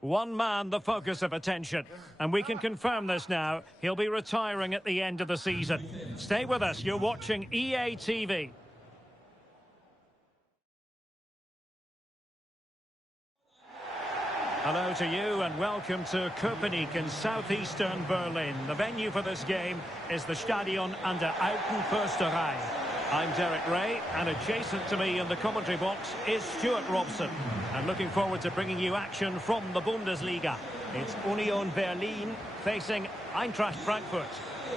One man the focus of attention. And we can confirm this now. He'll be retiring at the end of the season. Stay with us. You're watching EA TV. Hello to you and welcome to Köpenick in southeastern Berlin. The venue for this game is the Stadion an der Alten Försterei. I'm Derek Ray, and adjacent to me in the commentary box is Stuart Robson. And looking forward to bringing you action from the Bundesliga. It's Union Berlin facing Eintracht Frankfurt.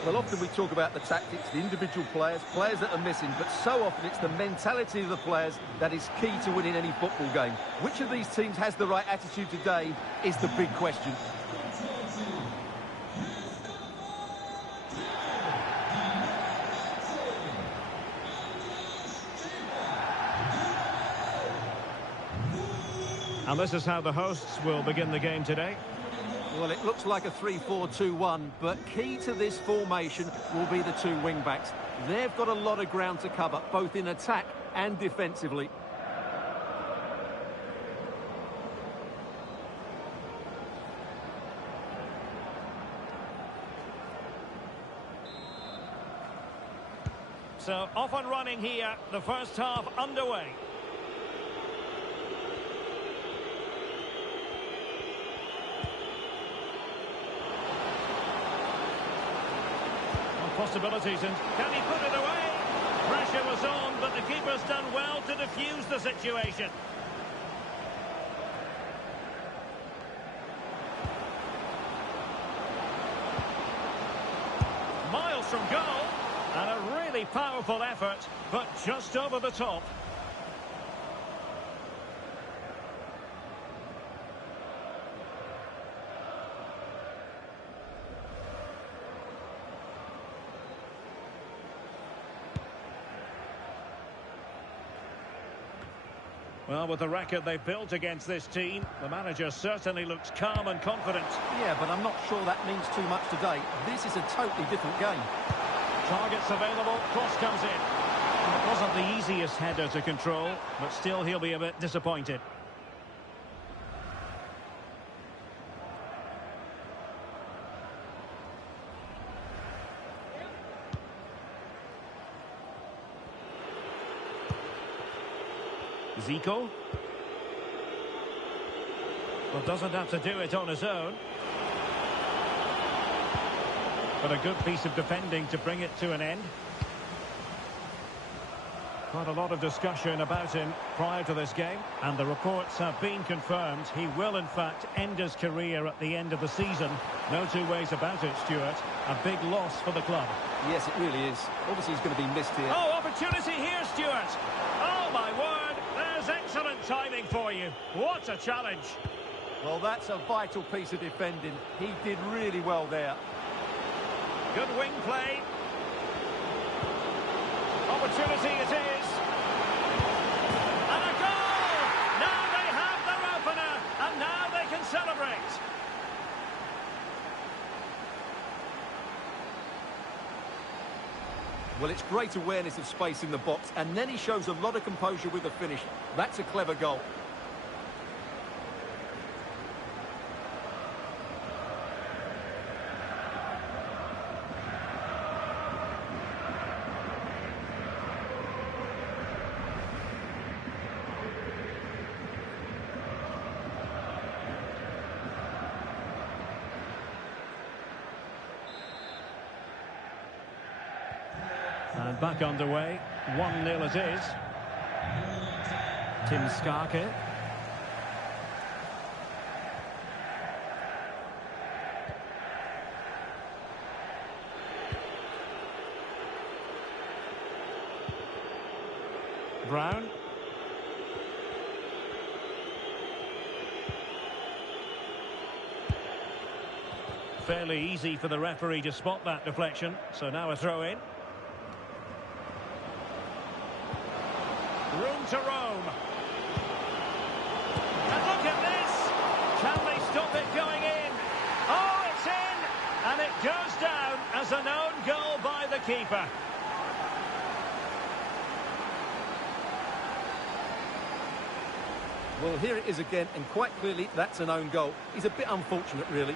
Well, often we talk about the tactics, the individual players that are missing, but so often it's the mentality of the players that is key to winning any football game. Which of these teams has the right attitude today is the big question. And this is how the hosts will begin the game today. Well, it looks like a 3-4-2-1, but key to this formation will be the two wing-backs. They've got a lot of ground to cover, both in attack and defensively. So, off and running here, the first half underway. Possibilities, and can he put it away? Pressure was on, but the keeper's done well to defuse the situation. Miles from goal, and a really powerful effort, but just over the top. Well, with the record they've built against this team, the manager certainly looks calm and confident. Yeah, but I'm not sure that means too much today. This is a totally different game. Targets available, cross comes in. It wasn't the easiest header to control, but still he'll be a bit disappointed. Zico. Well, doesn't have to do it on his own. But a good piece of defending to bring it to an end. Quite a lot of discussion about him prior to this game. And the reports have been confirmed. He will, in fact, end his career at the end of the season. No two ways about it, Stuart. A big loss for the club. Yes, it really is. Obviously, he's going to be missed here. Oh, opportunity here, Stuart. Oh, my word. There's excellent timing for you. What a challenge. Well, that's a vital piece of defending. He did really well there. Good wing play. Opportunity it is. And a goal! Now they have their opener, and now they can celebrate. Well, it's great awareness of space in the box, and then he shows a lot of composure with the finish. That's a clever goal. And back underway, 1-0 it is. Tim Skarke. Brown. Fairly easy for the referee to spot that deflection, so now a throw in. Room to roam. And look at this. Can they stop it going in? Oh, it's in. And it goes down as an own goal by the keeper. Well, here it is again, and quite clearly that's an own goal. He's a bit unfortunate, really.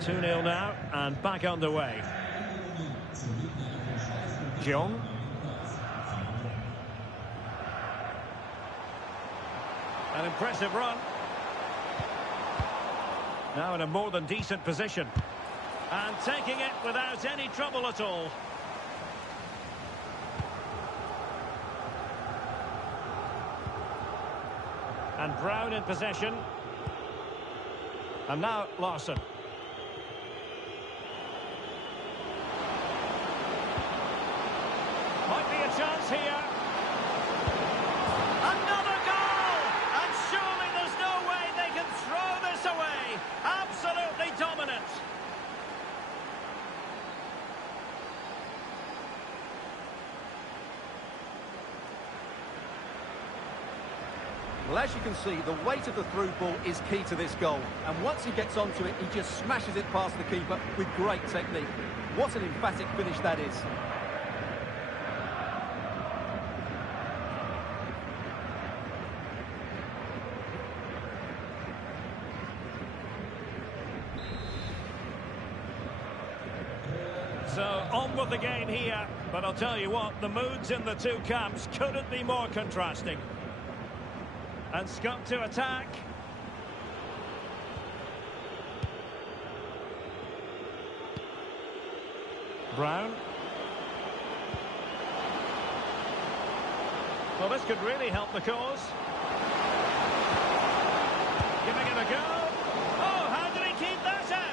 Two 2-0 now, and back underway. John. An impressive run. Now in a more than decent position. And taking it without any trouble at all. And Brown in possession. And now Larson. Might be a chance here. Another goal! And surely there's no way they can throw this away. Absolutely dominant. Well, as you can see, the weight of the through ball is key to this goal. And once he gets onto it, he just smashes it past the keeper with great technique. What an emphatic finish that is. So, on with the game here. But I'll tell you what, the moods in the two camps couldn't be more contrasting. And Scott to attack. Brown. Well, this could really help the cause. Giving it a go. Oh, how did he keep that out?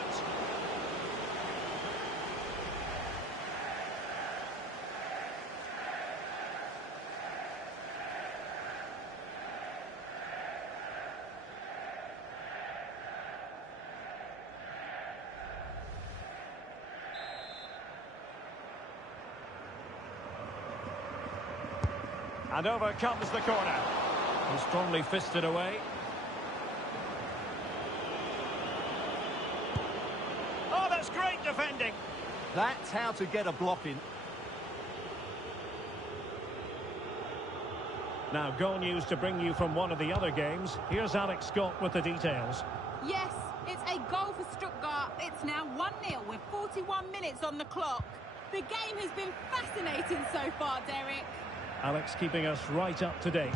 And over comes the corner. He's strongly fisted away. Oh, that's great defending. That's how to get a block in. Now, goal news to bring you from one of the other games. Here's Alex Scott with the details. Yes, it's a goal for Stuttgart. It's now 1-0 with 41 minutes on the clock. The game has been fascinating so far, Derek. Alex keeping us right up to date.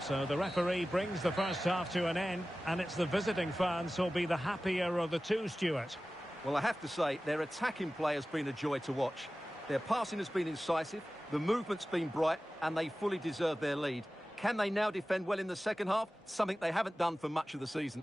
So the referee brings the first half to an end, and it's the visiting fans who'll be the happier of the two, Stuart. Well, I have to say, their attacking play has been a joy to watch. Their passing has been incisive, the movement's been bright, and they fully deserve their lead. Can they now defend well in the second half? Something they haven't done for much of the season.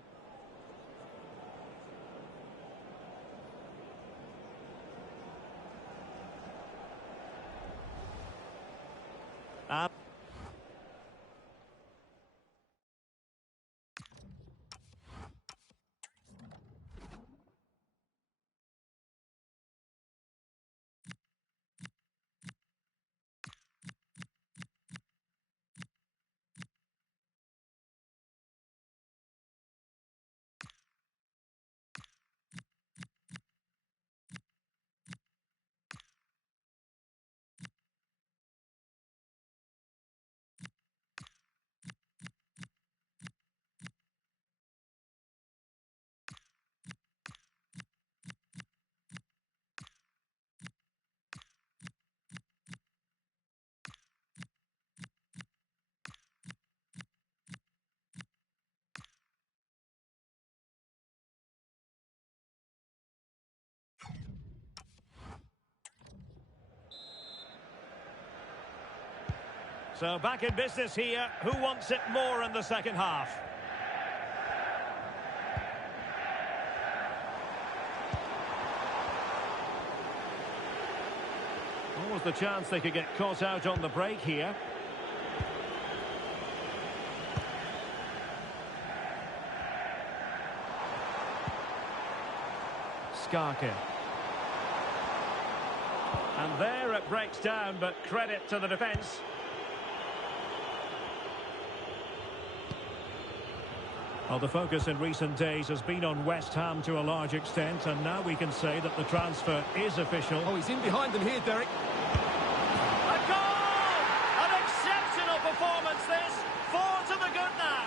So back in business here. Who wants it more in the second half? What was the chance they could get caught out on the break here? Skarke. And there it breaks down, but credit to the defence. Well, the focus in recent days has been on West Ham to a large extent, and now we can say that the transfer is official. Oh, he's in behind them here, Derek. A goal! An exceptional performance, this. 4 to the good now.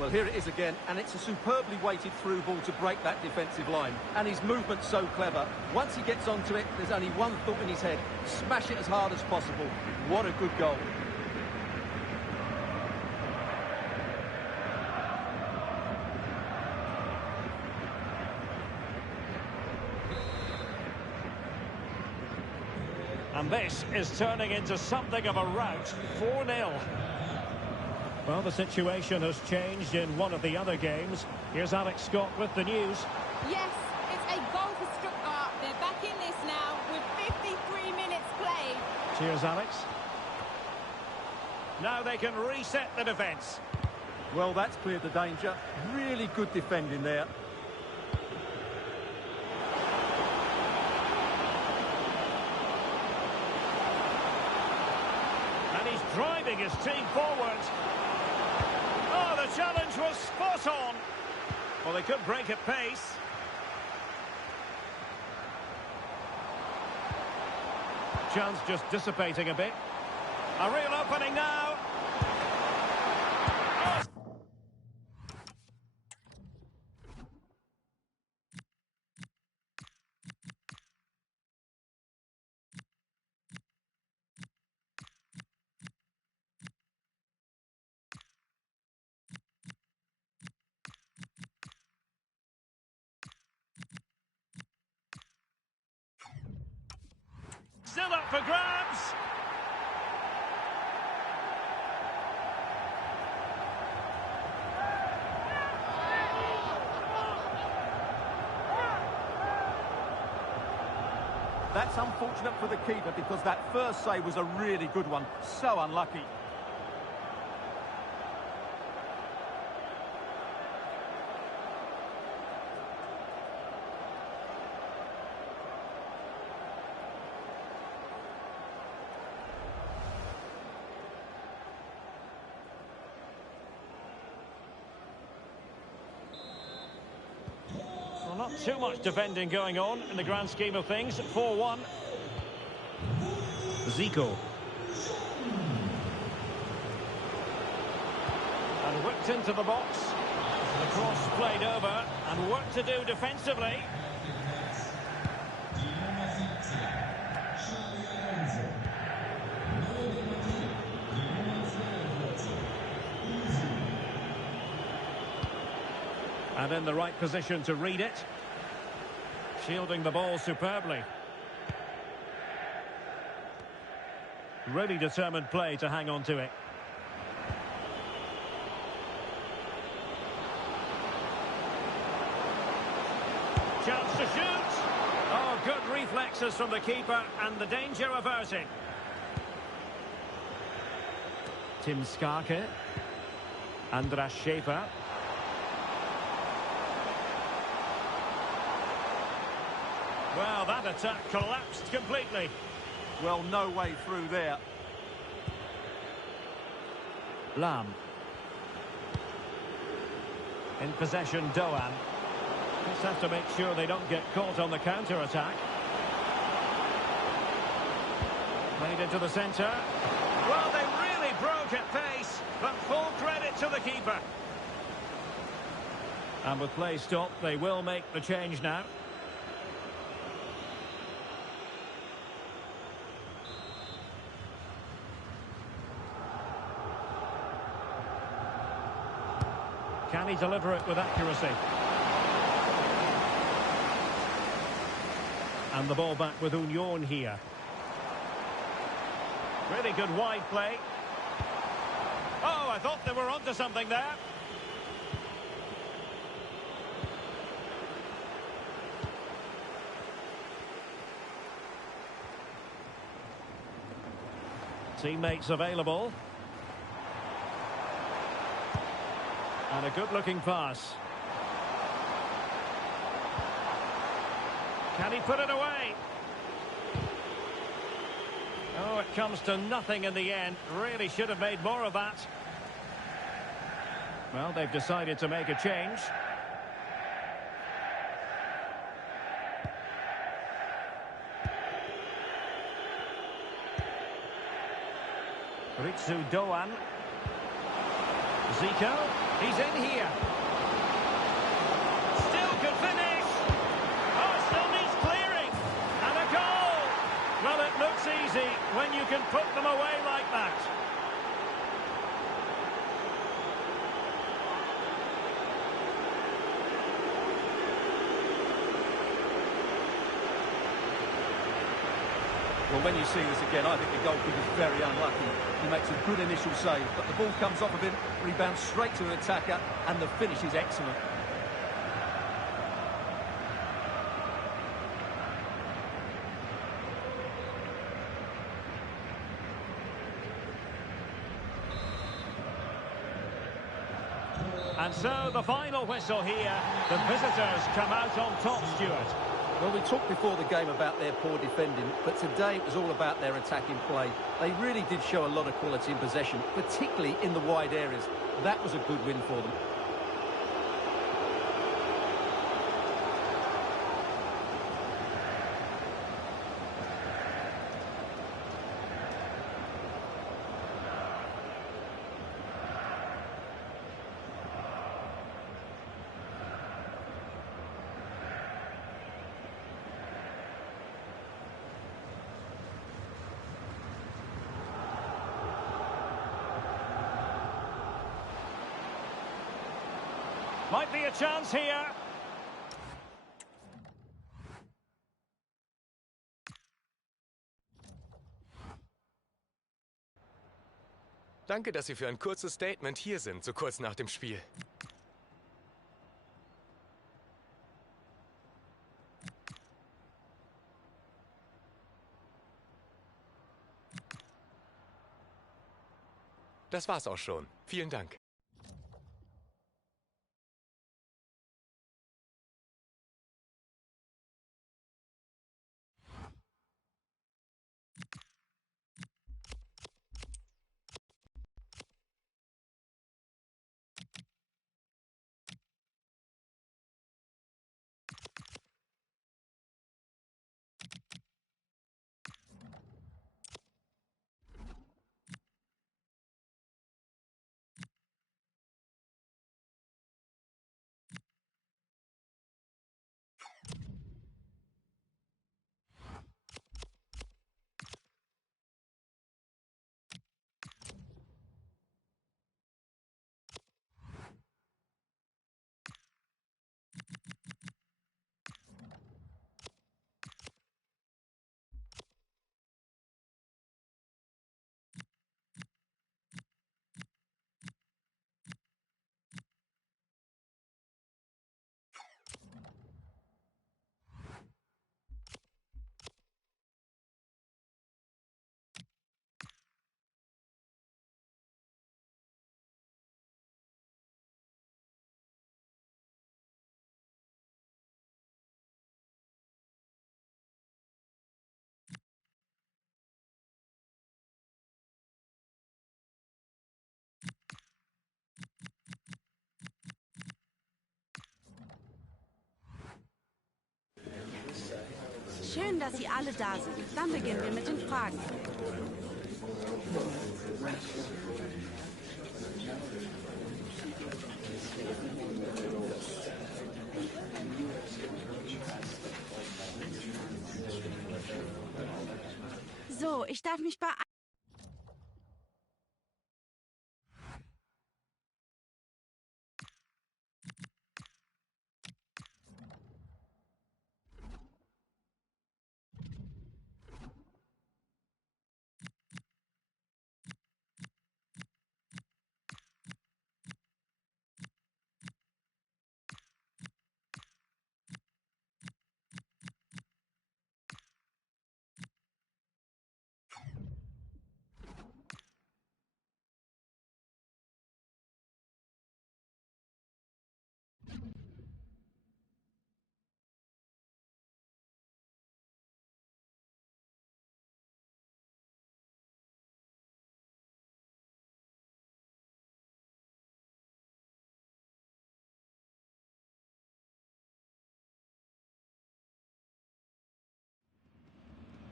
Well, here it is again, and it's a superbly weighted through ball to break that defensive line. And his movement's so clever. Once he gets onto it, there's only one thought in his head. Smash it as hard as possible. What a good goal. And this is turning into something of a rout. 4-0. Well, the situation has changed in one of the other games. Here's Alex Scott with the news. Yes, it's a goal for Stuttgart. They're back in this now with 53 minutes played. Cheers, Alex. Now they can reset the defence. Well, that's cleared the danger. Really good defending there. And he's driving his team forward. Oh, the challenge was spot on. Well, they could break at pace. Chance just dissipating a bit. A real opening now. Oh. Still up for grabs. That's unfortunate for the keeper because that first save was a really good one. So unlucky. Well, not too much defending going on in the grand scheme of things. 4-1. Zico. And whipped into the box. The cross played over and work to do defensively. And in the right position to read it. Shielding the ball superbly. Really determined play to hang on to it. Chance to shoot. Oh, good reflexes from the keeper and the danger averted. Tim Skarke. Andras Schäfer. Well, that attack collapsed completely. Well, no way through there. Lam. In possession, Doan. Just have to make sure they don't get caught on the counter-attack. Played into the centre. Well, they really broke at pace, but full credit to the keeper. And with play stopped, they will make the change now. Can he deliver it with accuracy? And the ball back with Union here. Really good wide play. Oh, I thought they were onto something there. Teammates available. And a good-looking pass. Can he put it away? Oh, it comes to nothing in the end. Really should have made more of that. Well, they've decided to make a change. Ritsu Doan. Zico, he's in here. Still can finish. Oh, still needs clearing. And a goal. Well, it looks easy when you can put them away like that. Well, when you see this again, I think the goalkeeper's very unlucky. He makes a good initial save, but the ball comes off of him, rebounds straight to the attacker, and the finish is excellent. And so the final whistle here. The visitors come out on top, Stuart. Well, we talked before the game about their poor defending, but today it was all about their attacking play. They really did show a lot of quality in possession, particularly in the wide areas. That was a good win for them. Might be a chance here. Danke, dass Sie für ein kurzes Statement hier sind, so kurz nach dem Spiel. Das war's auch schon. Vielen Dank. Schön, dass Sie alle da sind. Dann beginnen wir mit den Fragen. So, ich darf mich bei...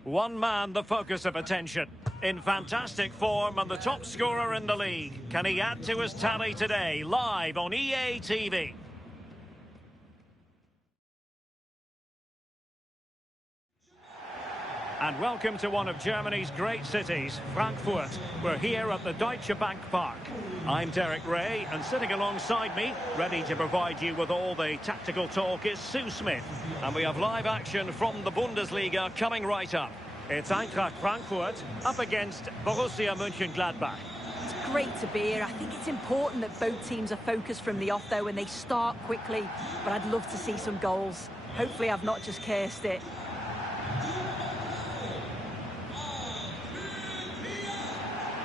One man the focus of attention. In fantastic form and the top scorer in the league. Can he add to his tally today? Live on EA TV. And welcome to one of Germany's great cities, Frankfurt. We're here at the Deutsche Bank Park. I'm Derek Ray, and sitting alongside me, ready to provide you with all the tactical talk, is Sue Smith. And we have live action from the Bundesliga coming right up. It's Eintracht Frankfurt up against Borussia Mönchengladbach. It's great to be here. I think it's important that both teams are focused from the off, though, and they start quickly. But I'd love to see some goals. Hopefully I've not just cursed it.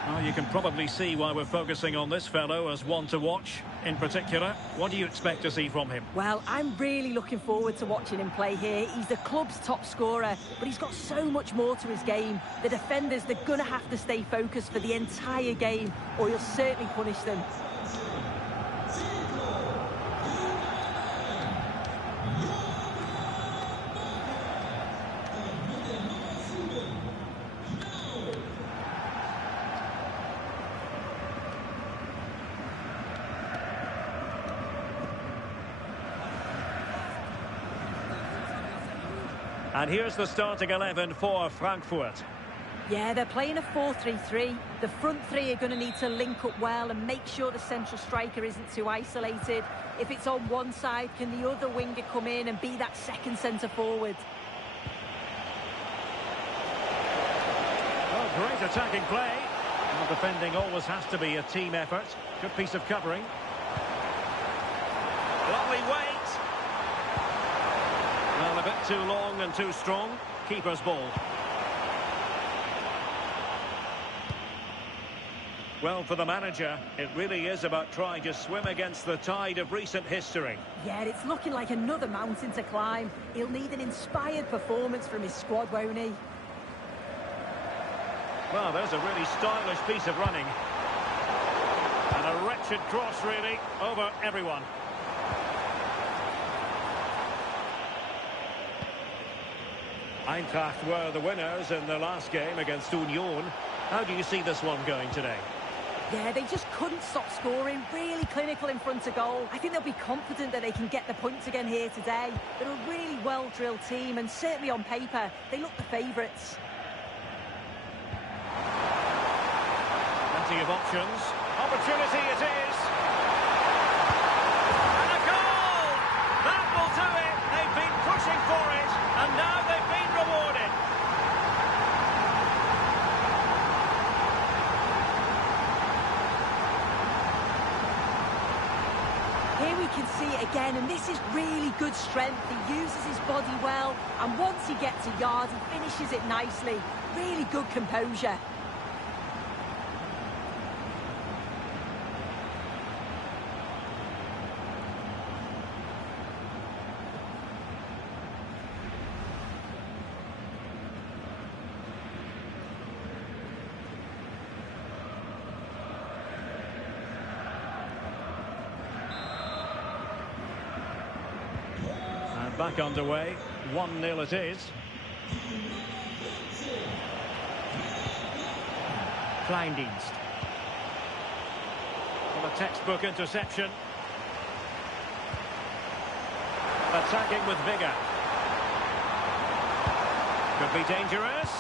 Well, you can probably see why we're focusing on this fellow as one to watch. In particular, what do you expect to see from him? Well, I'm really looking forward to watching him play here. He's the club's top scorer, but he's got so much more to his game. The defenders, they're going to have to stay focused for the entire game, or he'll certainly punish them. And here's the starting 11 for Frankfurt. Yeah, they're playing a 4-3-3. The front three are going to need to link up well and make sure the central striker isn't too isolated. If it's on one side, can the other winger come in and be that second centre-forward? Well, great attacking play. Well, defending always has to be a team effort. Good piece of covering. Lovely weight. Well, a bit too long and too strong. Keeper's ball. Well, for the manager, it really is about trying to swim against the tide of recent history. Yeah, it's looking like another mountain to climb. He'll need an inspired performance from his squad, won't he? Well, there's a really stylish piece of running. And a wretched cross, really, over everyone. Eintracht were the winners in the last game against Union. How do you see this one going today? Yeah, they just couldn't stop scoring. Really clinical in front of goal. I think they'll be confident that they can get the points again here today. They're a really well-drilled team, and certainly on paper, they look the favourites. Plenty of options. Opportunity it is. And a goal! That will do it. They've been pushing for it, and now they've been rewarded. Here we can see it again, and this is really good strength. He uses his body well, and once he gets a yard, he finishes it nicely. Really good composure. Back underway, 1-0 it is. Kleindienst. Well, a textbook interception. Attacking with vigour. Could be dangerous.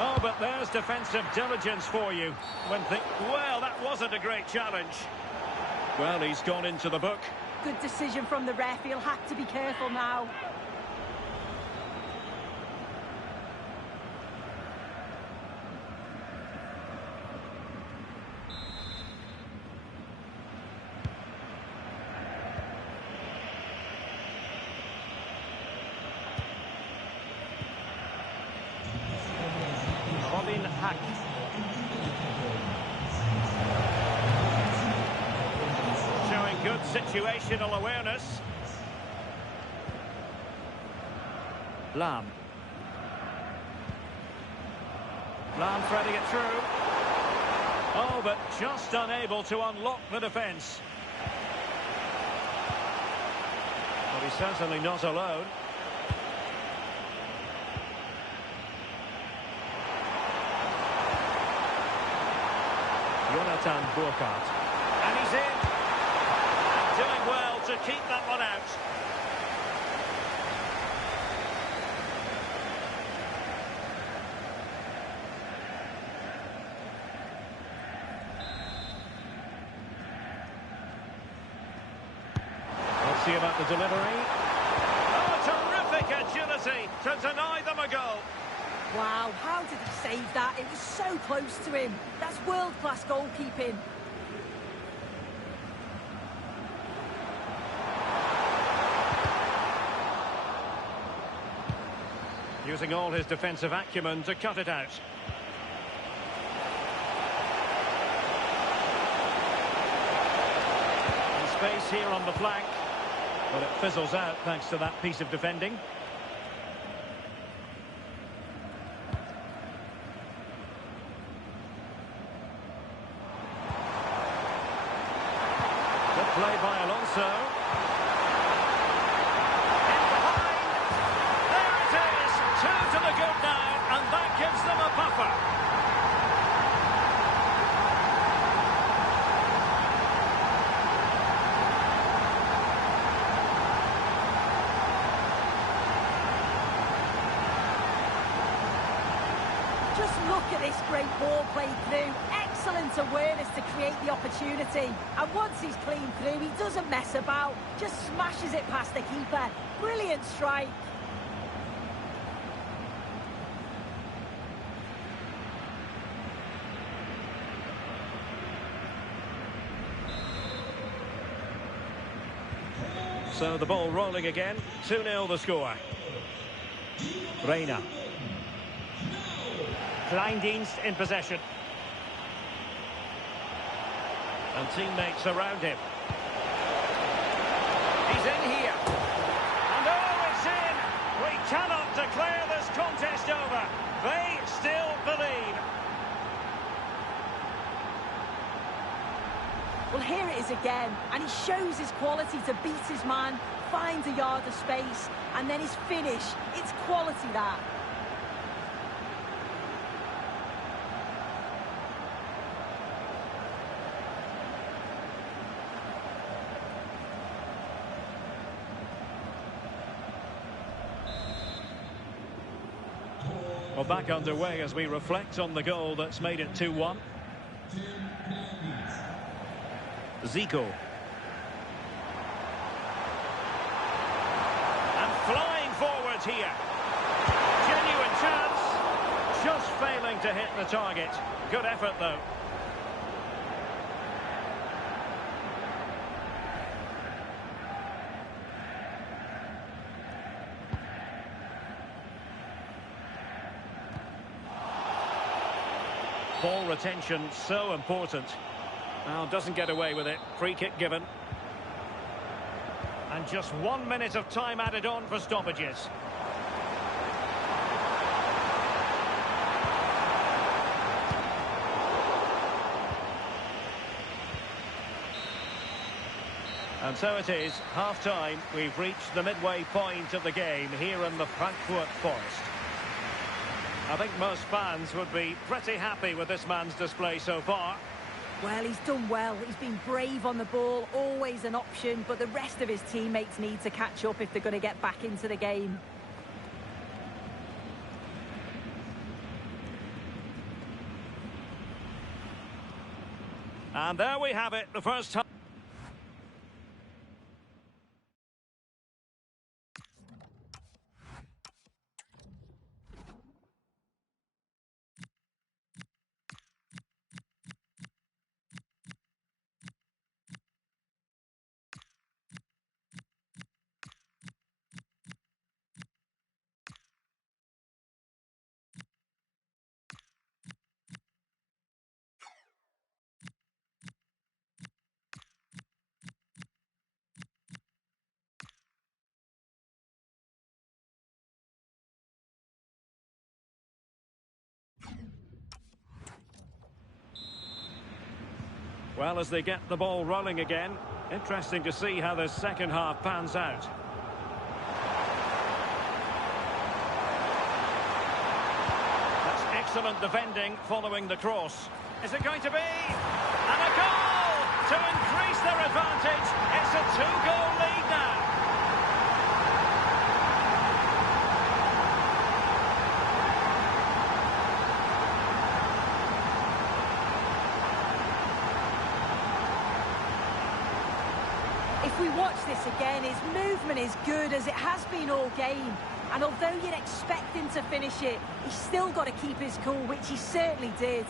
Oh, but there's defensive diligence for you. Well, that wasn't a great challenge. Well, he's gone into the book. Good decision from the ref. He'll have to be careful now. Showing good situational awareness. Lam threading it through. Oh, but just unable to unlock the defence. But he's certainly not alone. Jonathan Burkhardt. And he's in. And doing well to keep that one out. Let's see about the delivery. Oh, terrific agility to deny them a goal. Wow, how did he save that? It was so close to him. That's world-class goalkeeping. Using all his defensive acumen to cut it out. And space here on the flank. But it fizzles out thanks to that piece of defending. Good play by Alonso. In behind. There it is. 2 to the good now, and that gives them a buffer. Just look at this great ball played through. Excellent awareness to create the opportunity. And once he's clean through, he doesn't mess about. Just smashes it past the keeper. Brilliant strike. So the ball rolling again. 2-0 the score. Reina. Kleindienst in possession. And teammates around him. He's in here. And oh, it's in! We cannot declare this contest over. They still believe. Well, here it is again. And he shows his quality to beat his man, finds a yard of space, and then his finish. It's quality, that. Well, back underway as we reflect on the goal that's made it 2-1. Zico. And flying forwards here. Genuine chance. Just failing to hit the target. Good effort, though. Ball retention, so important. Now, doesn't get away with it. Free kick given. And just 1 minute of time added on for stoppages. And so it is, half-time. We've reached the midway point of the game here in the Frankfurt Forest. I think most fans would be pretty happy with this man's display so far. Well, he's done well. He's been brave on the ball, always an option, but the rest of his teammates need to catch up if they're going to get back into the game. And there we have it, the first time. Well, as they get the ball rolling again, interesting to see how the second half pans out. That's excellent defending following the cross. Is it going to be? to increase their advantage. It's a two-goal lead now. If we watch this again, his movement is good as it has been all game. And although you'd expect him to finish it, he's still got to keep his cool, which he certainly did.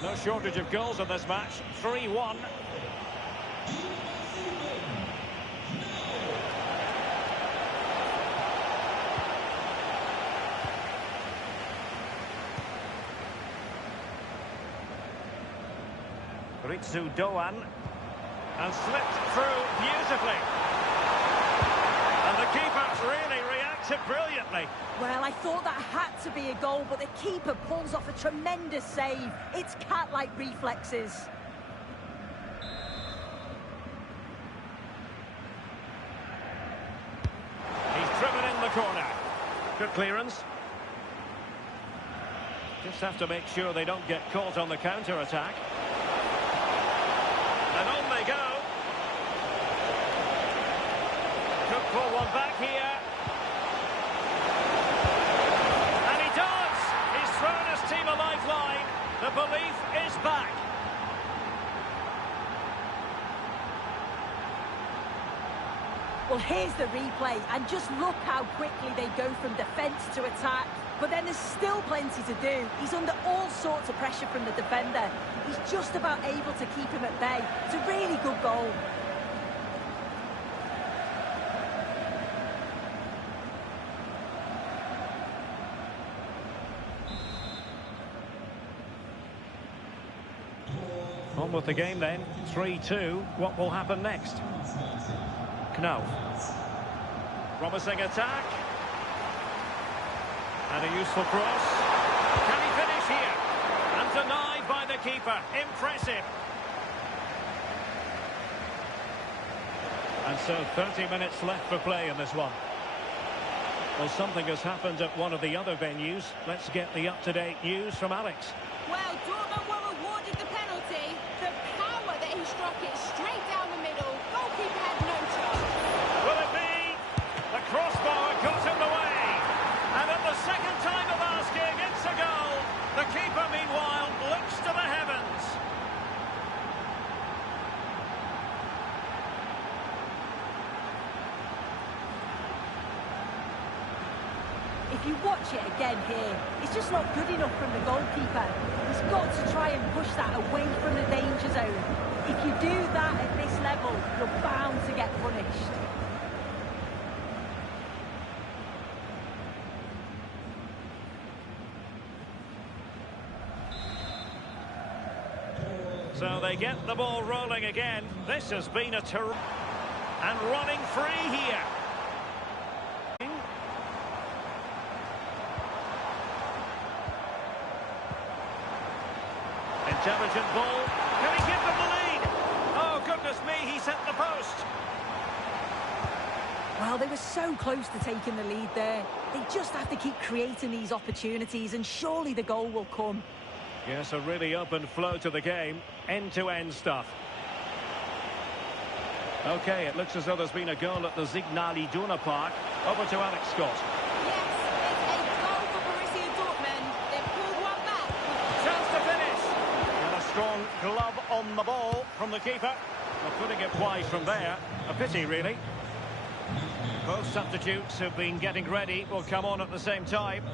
No shortage of goals in this match. 3-1. Ritsu Doan. And slipped through beautifully. And the keeper's really reacted brilliantly. Well, I thought that had to be a goal, but the keeper pulls off a tremendous save. It's cat-like reflexes. He's driven in the corner. Good clearance. Just have to make sure they don't get caught on the counter-attack. And on they go. Could pull one back here. And he does! He's thrown his team a lifeline. The belief is back. Well, here's the replay, and just look how quickly they go from defence to attack. But then there's still plenty to do. He's under all sorts of pressure from the defender. He's just about able to keep him at bay. It's a really good goal. On with the game then. 3-2. What will happen next? Knauf. Promising attack. And a useful cross. Can he finish here? And denied by the keeper. Impressive. And so 30 minutes left for play in this one. Well, something has happened at one of the other venues. Let's get the up-to-date news from Alex. Well, Dortmund were awarded the penalty. The power that he struck it straight down the middle. Goalkeeper had no chance. Will it be? The crossbar got in the way. And at the second time of asking, it's a goal. The keeper, meanwhile, looks to the heavens. If you watch it again here, it's just not good enough from the goalkeeper. He's got to try and push that away from the danger zone. If you do that at this level, you're bound to get punished. So they get the ball rolling again. This has been a and running free here. Intelligent ball. Can he give them the lead? Oh, goodness me, he's hit the post. Well, they were so close to taking the lead there. They just have to keep creating these opportunities, and surely the goal will come. Yes, a really open flow to the game. End-to-end stuff. OK, it looks as though there's been a goal at the Signal Iduna Park. Over to Alex Scott. Yes, it's a goal for Borussia Dortmund. They've pulled one back. Chance to finish. And a strong glove on the ball from the keeper. Well, putting it wide from there. A pity, really. Both substitutes who've been getting ready will come on at the same time.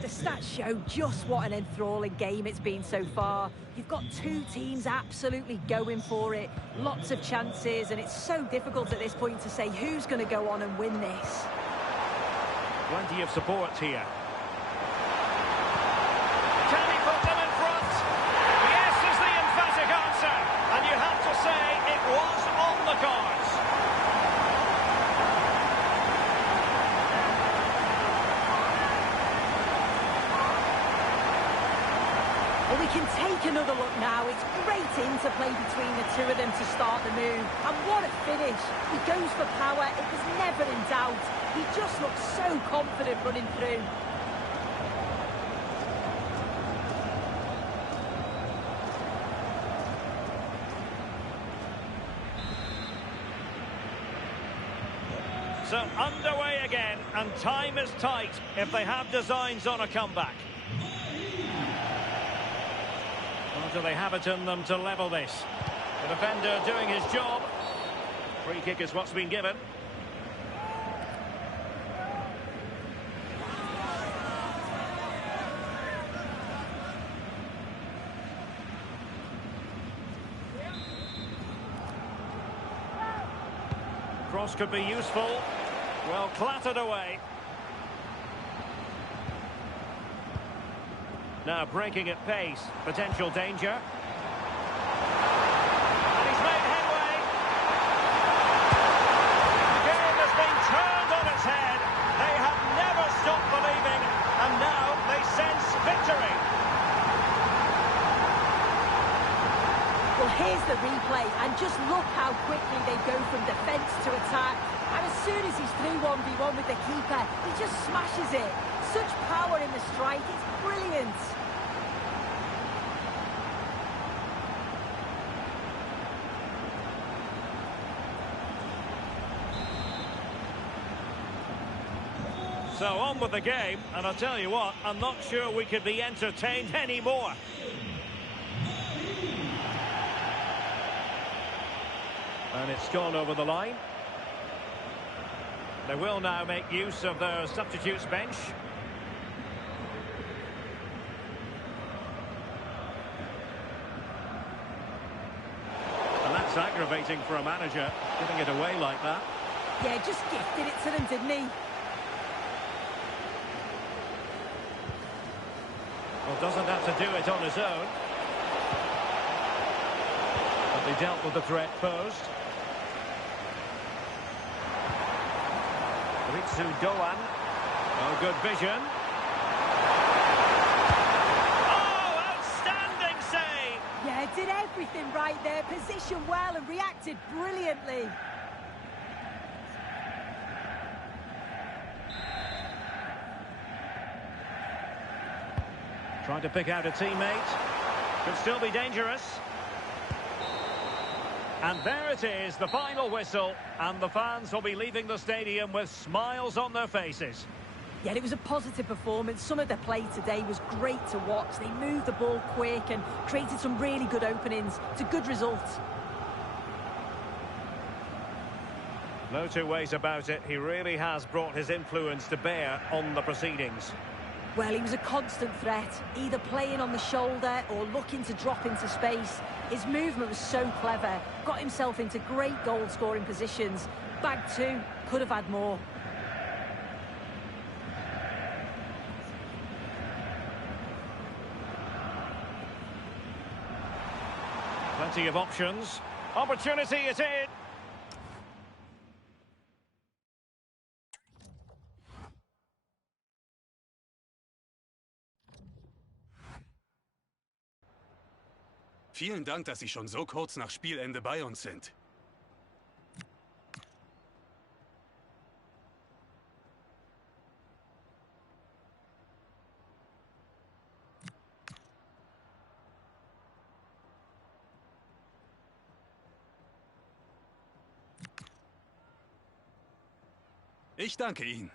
The stats show just what an enthralling game it's been so far. You've got two teams absolutely going for it, lots of chances, and it's so difficult at this point to say who's going to go on and win this. Plenty of support here. Can he put them in front? Yes is the emphatic answer, and you have to say it was on the cards. Well, we can take another look now. It's great interplay between the two of them to start the move. And what a finish. He goes for power. It was never in doubt. He just looks so confident running through. So underway again, and time is tight if they have designs on a comeback. Or do they have it in them to level this? The defender doing his job. Free kick is what's been given. Cross could be useful. Well clattered away. Now breaking at pace. Potential danger. And he's made headway. The game has been turned on its head. They have never stopped believing, and now they sense victory. Well, here's the replay, and just look how quickly they go from defence to attack. And as soon as he's through 1v1 with the keeper, he just smashes it. Such power in the strike, it's brilliant. So on with the game, and I'll tell you what, I'm not sure we could be entertained anymore. And it's gone over the line. They will now make use of their substitutes bench. And that's aggravating for a manager, giving it away like that. Yeah, just gifted it to them, didn't he? Well, doesn't have to do it on his own. But they dealt with the threat posed. Doan. Oh, good vision. Oh, outstanding save! Yeah, did everything right there. Positioned well and reacted brilliantly. Trying to pick out a teammate. Could still be dangerous. And there it is, the final whistle, and the fans will be leaving the stadium with smiles on their faces. Yeah, it was a positive performance. Some of their play today was great to watch. They moved the ball quick and created some really good openings. It's a good result. No two ways about it. He really has brought his influence to bear on the proceedings. Well, he was a constant threat, either playing on the shoulder or looking to drop into space. His movement was so clever, got himself into great goal-scoring positions. Bagged two, could have had more. Plenty of options. Opportunity it is. Vielen Dank, dass Sie schon so kurz nach Spielende bei uns sind. Ich danke Ihnen.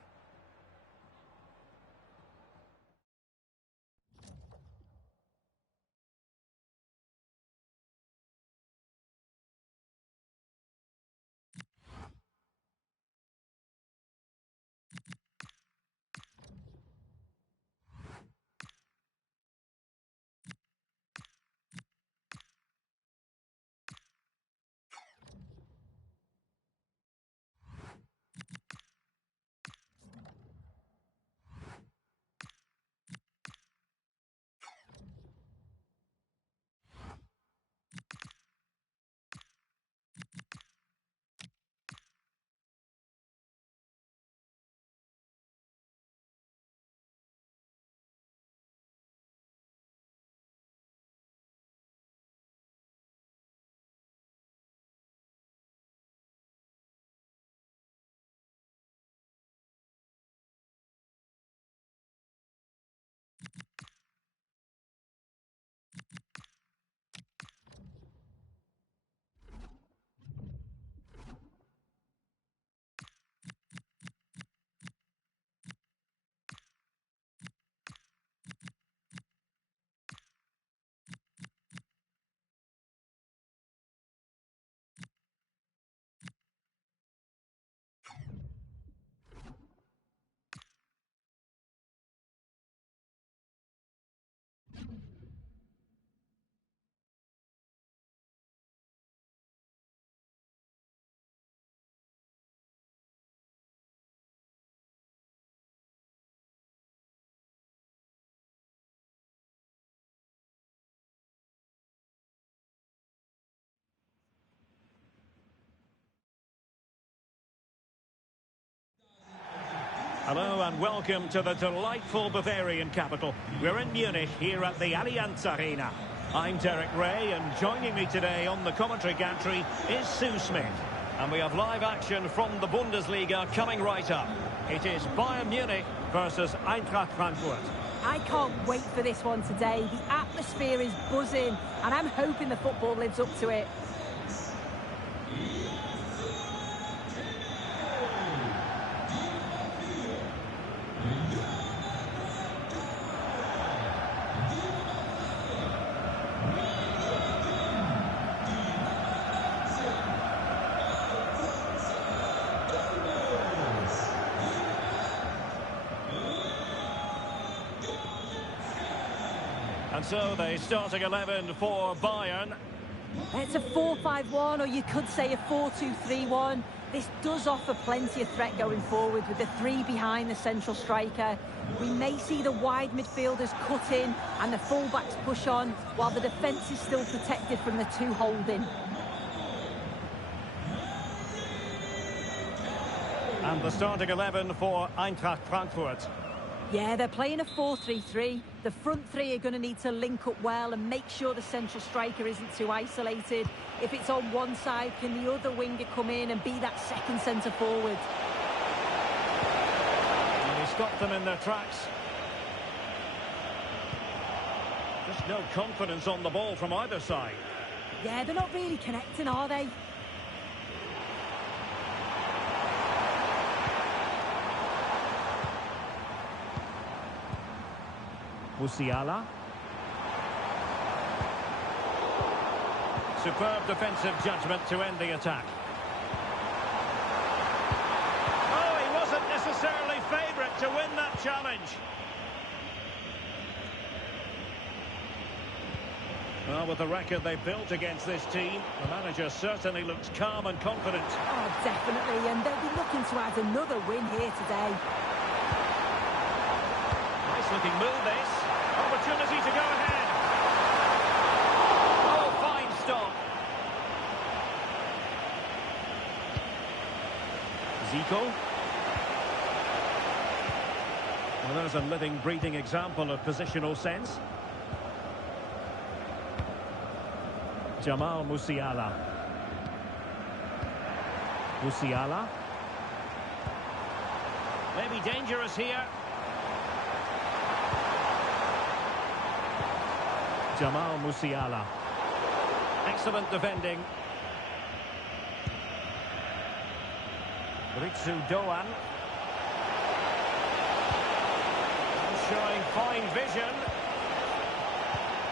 Hello and welcome to the delightful Bavarian capital. We're in Munich here at the Allianz Arena. I'm Derek Ray, and joining me today on the commentary gantry is Sue Smith. And we have live action from the Bundesliga coming right up. It is Bayern Munich versus Eintracht Frankfurt. I can't wait for this one today. The atmosphere is buzzing, and I'm hoping the football lives up to it. And so the starting 11 for Bayern. It's a 4-5-1, or you could say a 4-2-3-1. This does offer plenty of threat going forward with the three behind the central striker. We may see the wide midfielders cut in and the fullbacks push on, while the defence is still protected from the two holding. And the starting 11 for Eintracht Frankfurt. Yeah, they're playing a 4-3-3. The front three are going to need to link up well and make sure the central striker isn't too isolated. If it's on one side, can the other winger come in and be that second centre forward? And he stopped them in their tracks. Just no confidence on the ball from either side. Yeah, they're not really connecting, are they? Musiala. Superb defensive judgment to end the attack. Oh, he wasn't necessarily favourite to win that challenge. Well, with the record they've built against this team, the manager certainly looks calm and confident. Oh, definitely, and they'll be looking to add another win here today. Nice looking move, this. Opportunity to go ahead. Oh, fine stop. Zico. Well, there's a living, breathing example of positional sense. Jamal Musiala. Musiala. Maybe dangerous here. Jamal Musiala. Excellent defending. Ritsu Doan. Showing fine vision.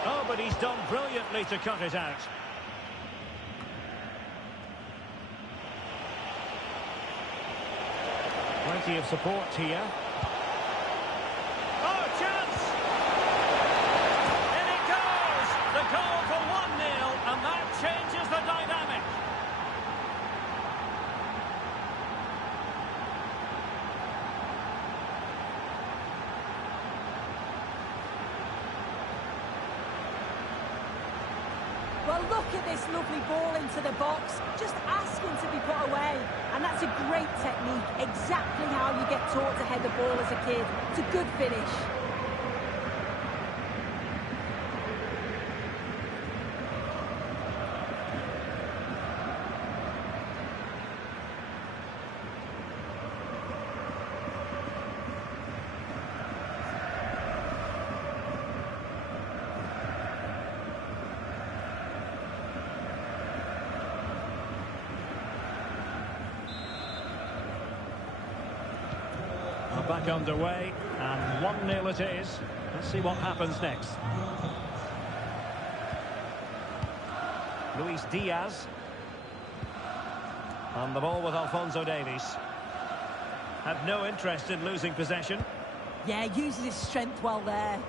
Oh, but he's done brilliantly to cut it out. Plenty of support here. Oh, chance! In it goes! The goal for 1-0, and that changes the dynamic. Well, look at this lovely ball into the box, just asking to be put away. And that's a great technique, exactly how you get taught to head the ball as a kid. It's a good finish. Back underway, and 1-0 it is. Let's see what happens next. Luis Diaz. On the ball with Alphonso Davies. Had no interest in losing possession. Yeah, uses his strength well there.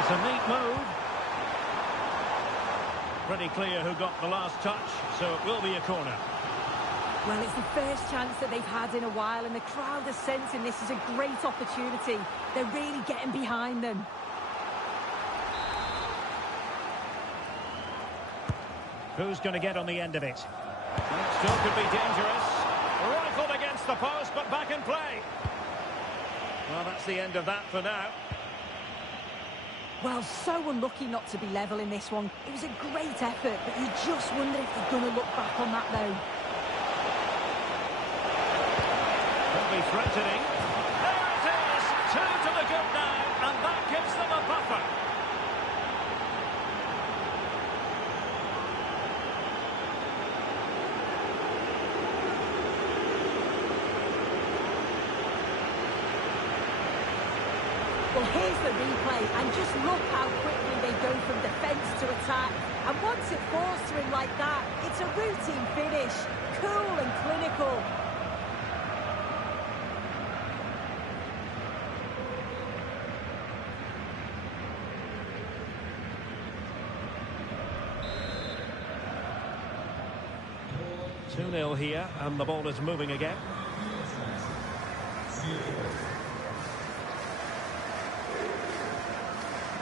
It's a neat move. Pretty clear who got the last touch, so it will be a corner. Well, it's the first chance that they've had in a while, and the crowd are sensing this is a great opportunity. They're really getting behind them. Who's going to get on the end of it? Still could be dangerous. Rifled against the post, but back in play. Well, that's the end of that for now. Well, so unlucky not to be level in this one. It was a great effort, but you just wonder if they're going to look back on that, though. Could be threatening. There it is! 2 to the good now, and that gives them a buffer. Well, here's the replay, and just look how quickly they go from defence to attack. And once it falls to him like that, it's a routine finish. Cool and clinical. Two 0 here, and the ball is moving again.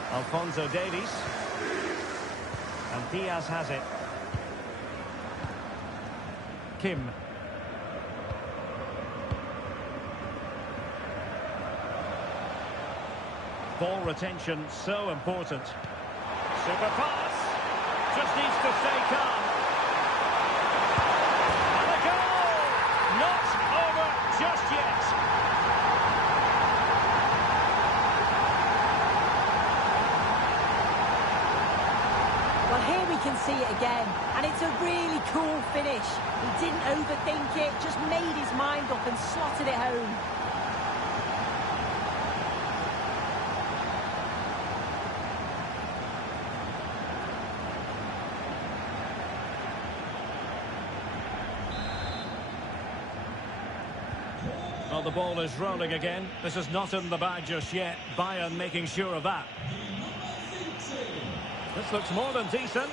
Alphonso Davies. And Diaz has it. Kim. Ball retention so important. Super pass. Just needs to stay calm. And a goal! Not over just yet. Well, here we can see it again, and it's a really cool finish. He didn't overthink it, just made his mind up and slotted it home. Well, the ball is rolling again. This is not in the bag just yet. Bayern making sure of that. This looks more than decent.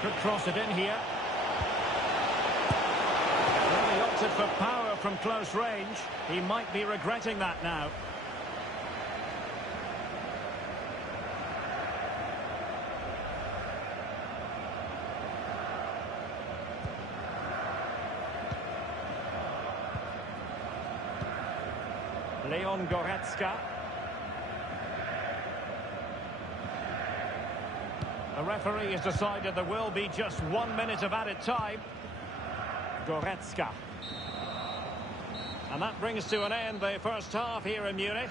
Could cross it in here. Well, he opted for power from close range. He might be regretting that now. Leon Goretzka. The referee has decided there will be just 1 minute of added time. Goretzka. And that brings to an end the first half here in Munich.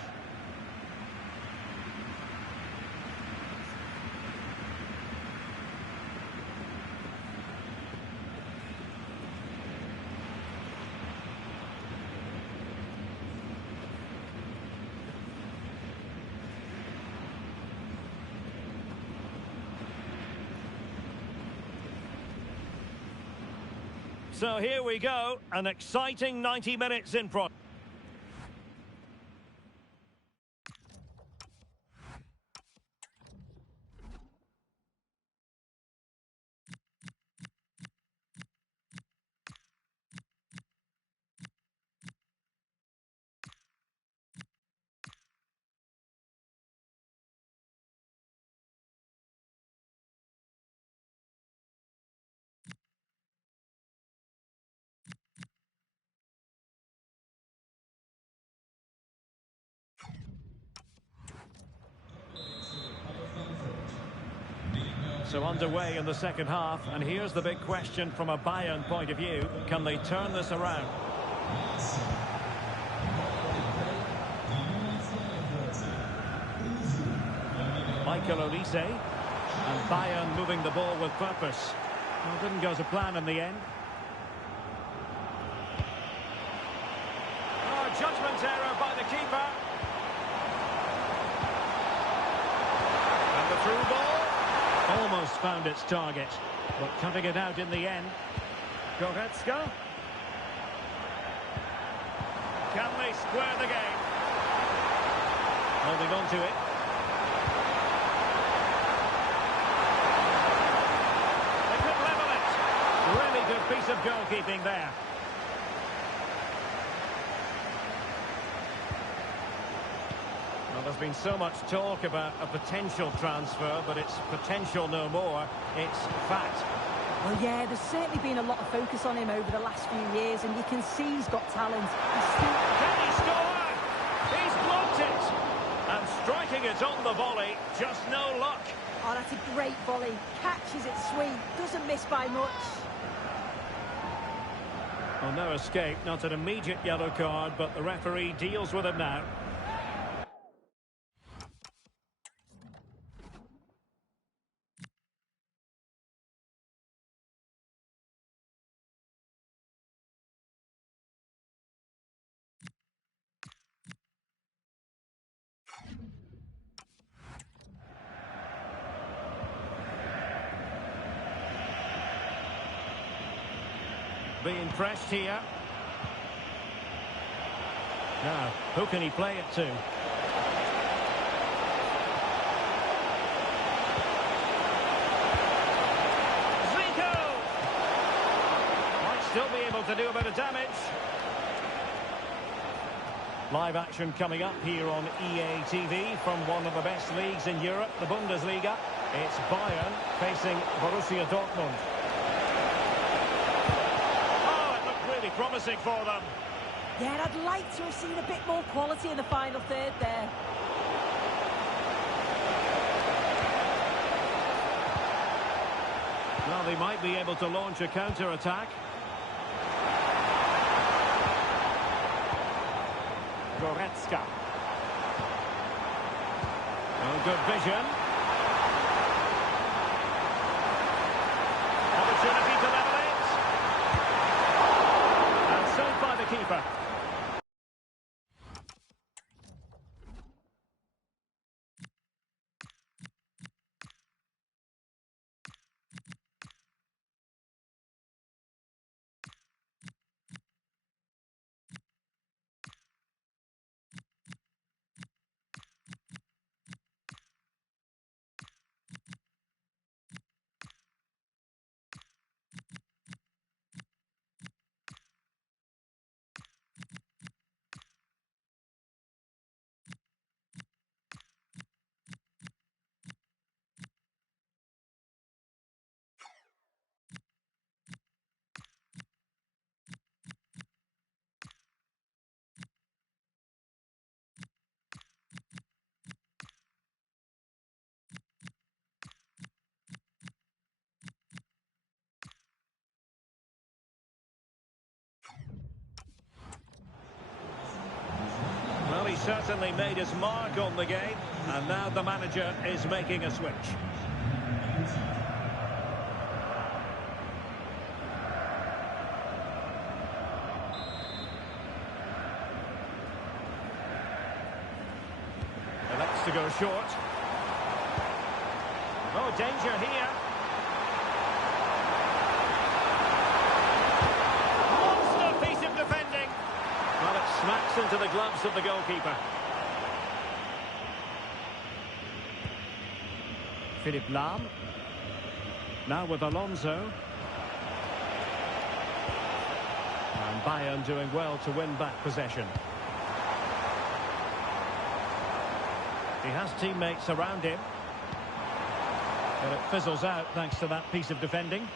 So here we go, an exciting 90 minutes in front. So underway in the second half, and here's the big question from a Bayern point of view. Can they turn this around? Michael Olise, and Bayern moving the ball with purpose. Well, didn't go to plan in the end. Oh, judgment error by the keeper. And the through ball. Almost found its target, but cutting it out in the end. Goretzka. Can they square the game? Holding on to it. They could level it. Really good piece of goalkeeping there. Well, there's been so much talk about a potential transfer, but it's potential no more. It's fact. Well, yeah, there's certainly been a lot of focus on him over the last few years, and you can see he's got talent. Can he score? He's blocked it! And striking it on the volley, just no luck. Oh, that's a great volley. Catches it sweet, doesn't miss by much. Well, no escape, not an immediate yellow card, but the referee deals with it now. Being pressed here. Now, who can he play it to? Zico! Might still be able to do a bit of damage. Live action coming up here on EA TV from one of the best leagues in Europe, the Bundesliga. It's Bayern facing Borussia Dortmund. Promising for them. Yeah, I'd like to have seen a bit more quality in the final third there. Well, they might be able to launch a counter-attack. Goretzka. Oh, good vision. Opportunity to level it. Saved by the keeper. Well, he certainly made his mark on the game, and now the manager is making a switch. Elects to go short. Oh, danger here. Monster piece of defending. Well, it smacks into the gloves of the goalkeeper. Philipp Lahm. Now with Alonso. And Bayern doing well to win back possession. He has teammates around him. But it fizzles out thanks to that piece of defending.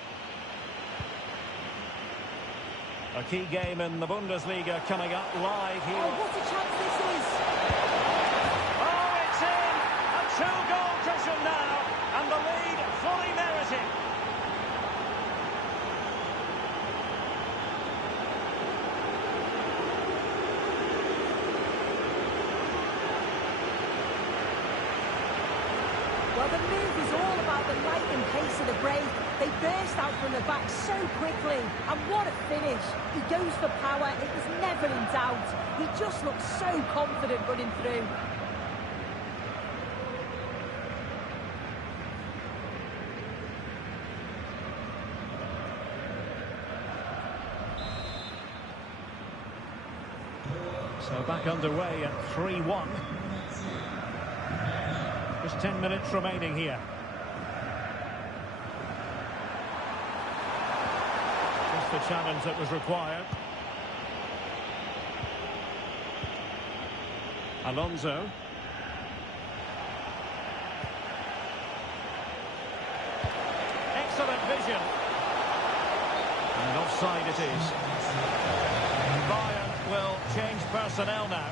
A key game in the Bundesliga coming up live here. Oh, what a chance this is! Oh, it's in! A two-goal cushion now, and the lead fully merited. Well, the move is all about the lightning pace of the break. They burst out from the back so quickly. And what a finish. He goes for power. It was never in doubt. He just looks so confident running through. So back underway at 3-1. Just 10 minutes remaining here. Just the challenge that was required. Alonso. Excellent vision. And offside it is. Bayern will change personnel now.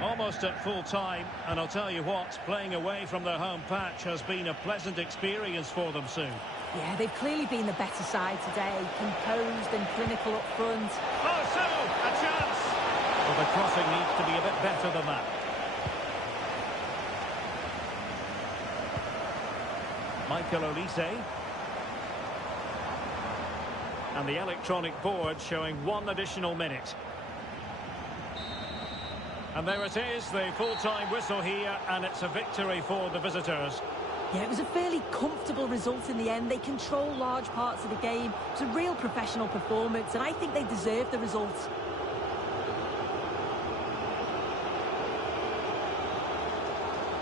Almost at full time, and I'll tell you what, playing away from their home patch has been a pleasant experience for them soon. Yeah, they've clearly been the better side today, composed and clinical up front. Oh, so, a chance! Well, the crossing needs to be a bit better than that. Michael Olise. And the electronic board showing 1 additional minute. And there it is, the full-time whistle here, and it's a victory for the visitors. Yeah, it was a fairly comfortable result in the end. They control large parts of the game. It was a real professional performance, and I think they deserve the result.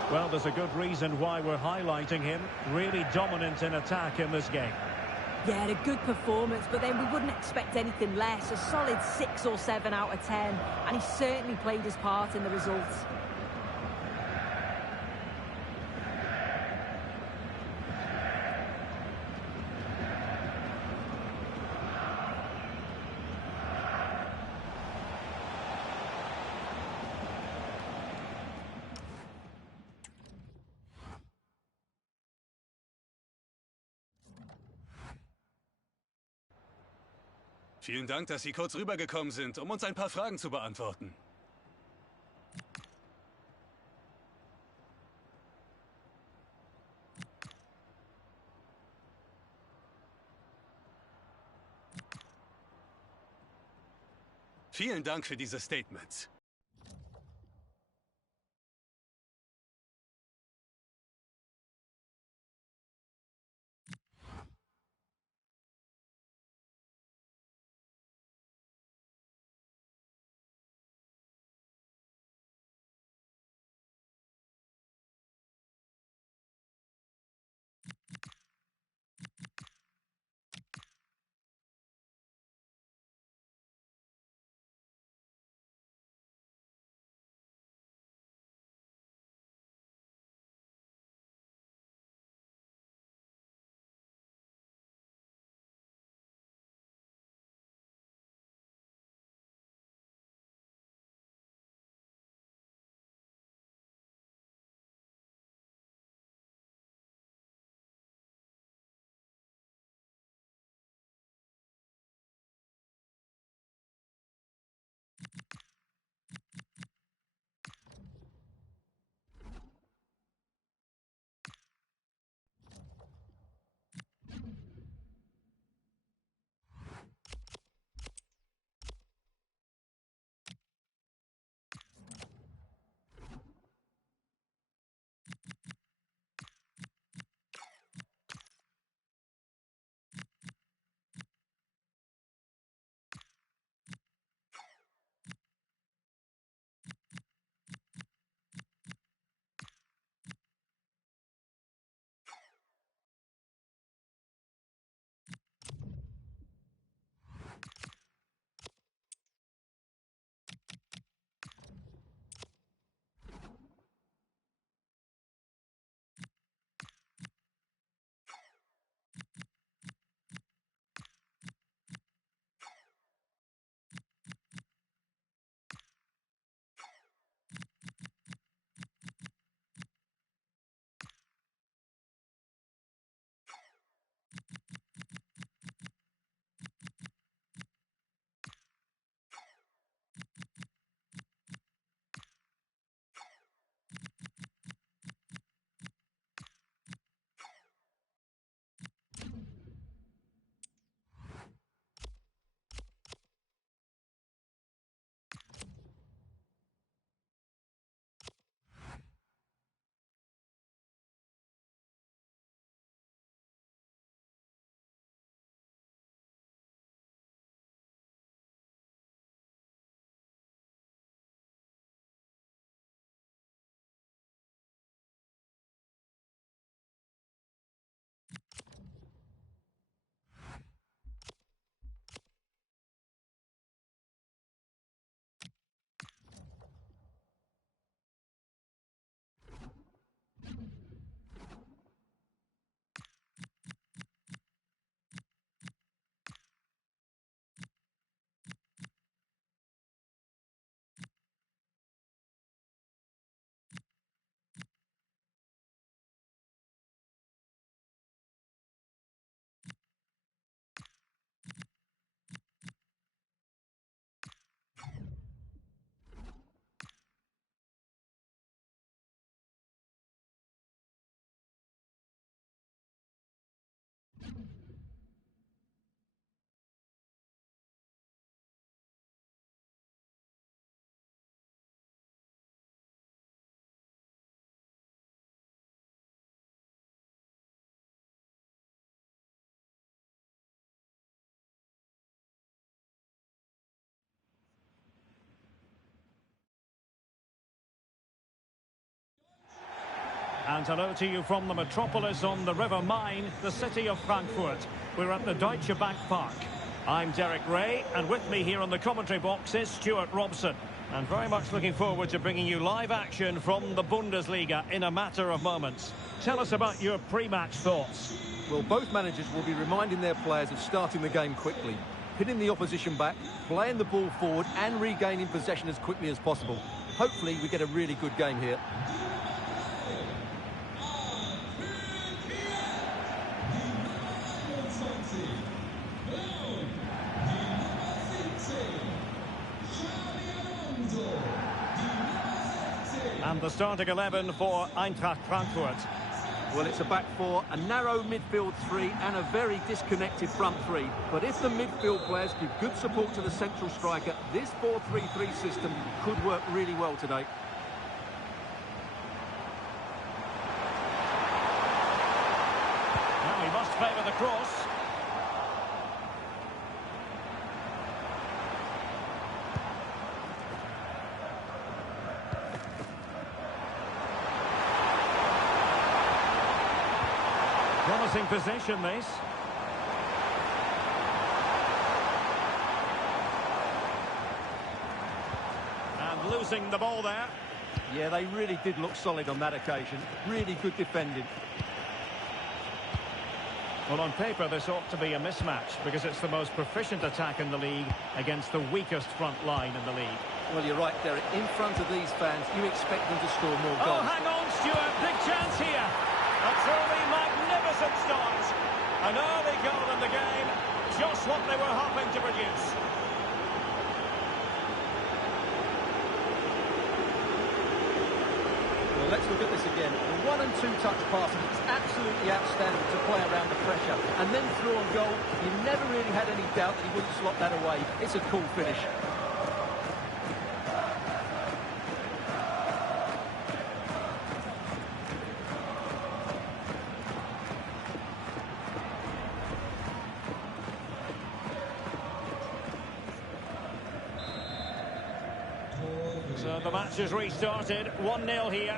Well, there's a good reason why we're highlighting him. Really dominant in attack in this game. Yeah, a good performance, but then we wouldn't expect anything less. A solid 6 or 7 out of 10, and he certainly played his part in the results. Vielen Dank, dass Sie kurz rübergekommen sind, um uns ein paar Fragen zu beantworten. Vielen Dank für diese Statements. And hello to you from the metropolis on the River Main, the city of Frankfurt. We're at the Deutsche Bank Park. I'm Derek Ray, and with me here on the commentary box is Stuart Robson. And very much looking forward to bringing you live action from the Bundesliga in a matter of moments. Tell us about your pre-match thoughts. Well, both managers will be reminding their players of starting the game quickly, pinning the opposition back, playing the ball forward and regaining possession as quickly as possible. Hopefully we get a really good game here. And the starting 11 for Eintracht Frankfurt. Well, it's a back four, a narrow midfield three and a very disconnected front three. But if the midfield players give good support to the central striker, this 4-3-3 system could work really well today. Now he must favour the cross. Promising position, this. And losing the ball there. Yeah, they really did look solid on that occasion. Really good defending. Well, on paper, this ought to be a mismatch because it's the most proficient attack in the league against the weakest front line in the league. Well, you're right, Derek. In front of these fans, you expect them to score more goals. Oh, hang on, Stuart. Big chance here. A truly magnificent start. An early goal in the game. Just what they were hoping to produce. Well, let's look at this again. The 1- and 2-touch passing is absolutely outstanding to play around the pressure. And then through on goal, you never really had any doubt that he wouldn't slot that away. It's a cool finish. So the match has restarted. 1-0 here.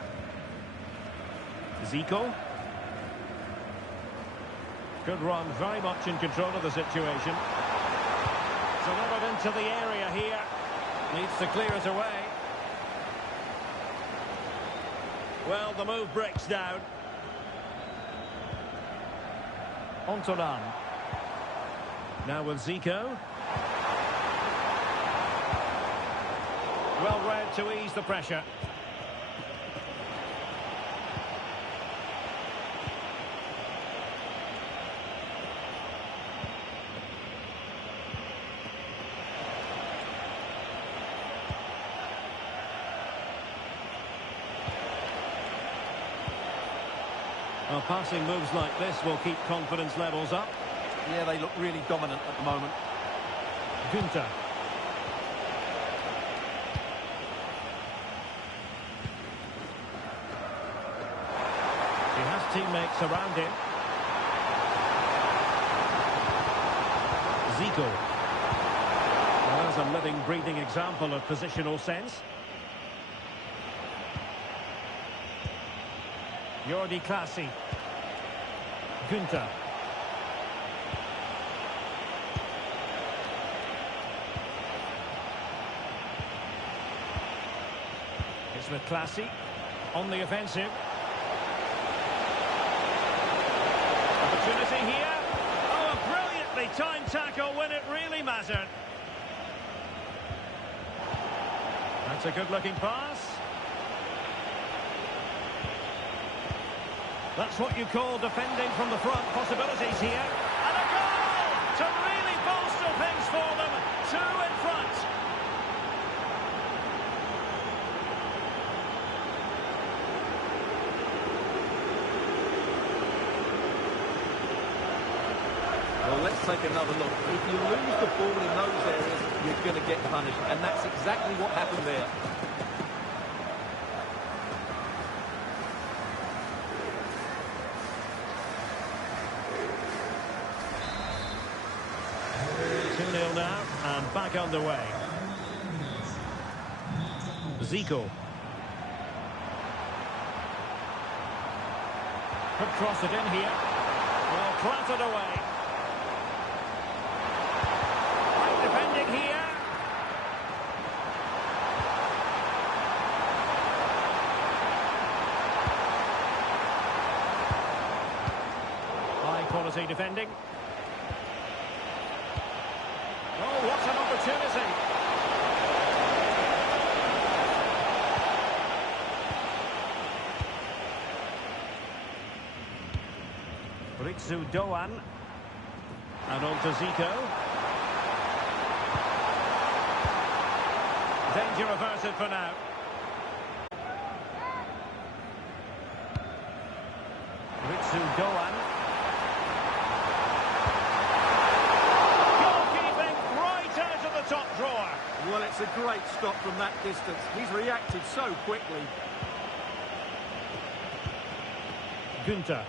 Zico. Good run, very much in control of the situation. Delivered into the area here. Needs to clear it away. Well, the move breaks down. Ontolan. Now with Zico. Well read to ease the pressure. Well, passing moves like this will keep confidence levels up. Yeah, they look really dominant at the moment. Günther. He has teammates around him. Zico. Well, there's a living, breathing example of positional sense. Jordi Clasie. Günther. It's with Clasie on the offensive. Opportunity here. Oh, a brilliantly timed tackle when it really mattered. That's a good-looking pass. That's what you call defending from the front. Possibilities here. And a goal to really bolster things for them. Two in front. Well, let's take another look. If you lose the ball in those areas, you're going to get punished. And that's exactly what happened there. Now and back underway. Zico. Could cross it in here. Well, clattered away. Right defending here. High quality defending. Oh, what an opportunity. Doan and on to Zico. Danger averted for now. Doan. Goalkeeping right out of the top drawer. Well, it's a great stop from that distance. He's reacted so quickly. Günther.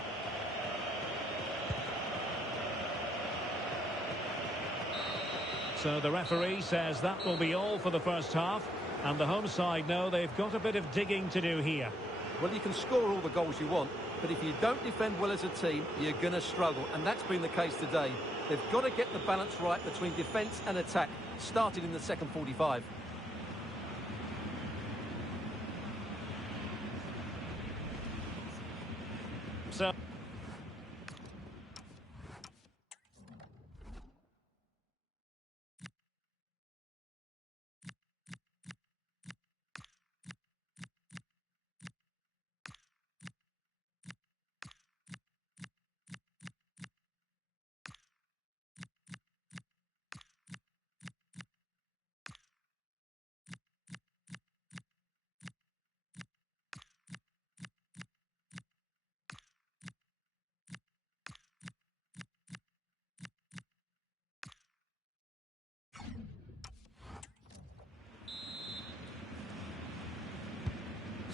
So the referee says that will be all for the first half, and the home side know they've got a bit of digging to do here. Well, you can score all the goals you want, but if you don't defend well as a team, you're going to struggle, and that's been the case today. They've got to get the balance right between defence and attack, starting in the second 45. So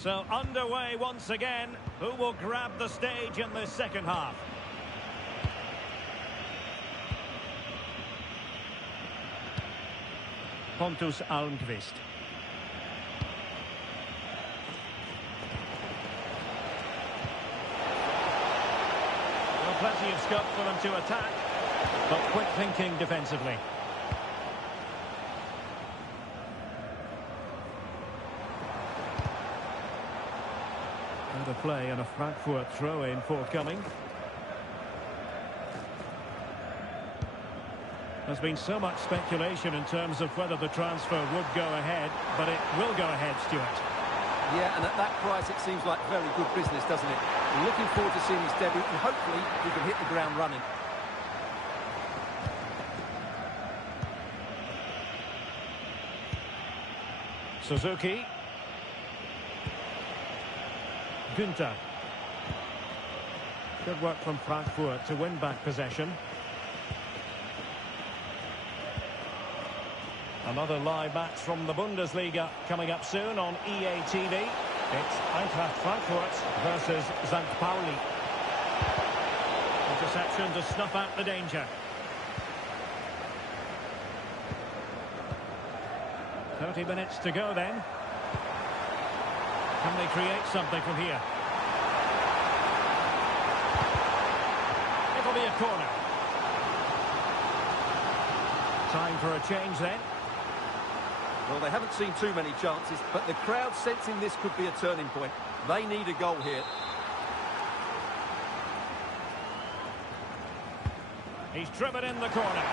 So underway once again. Who will grab the stage in this second half? Pontus Almqvist. Well, plenty of scope for them to attack, but quick thinking defensively. The play and a Frankfurt throw-in forthcoming. There's been so much speculation in terms of whether the transfer would go ahead, but it will go ahead, Stuart. Yeah, and at that price it seems like very good business, doesn't it? We're looking forward to seeing his debut, and hopefully he can hit the ground running. Suzuki. Günther. Good work from Frankfurt to win back possession. Another live match from the Bundesliga coming up soon on EA TV. It's Eintracht Frankfurt versus St. Pauli. Interception to snuff out the danger. 30 minutes to go then. Can they create something from here? It'll be a corner. Time for a change then. Well, they haven't seen too many chances, but the crowd sensing this could be a turning point. They need a goal here. He's driven in the corner.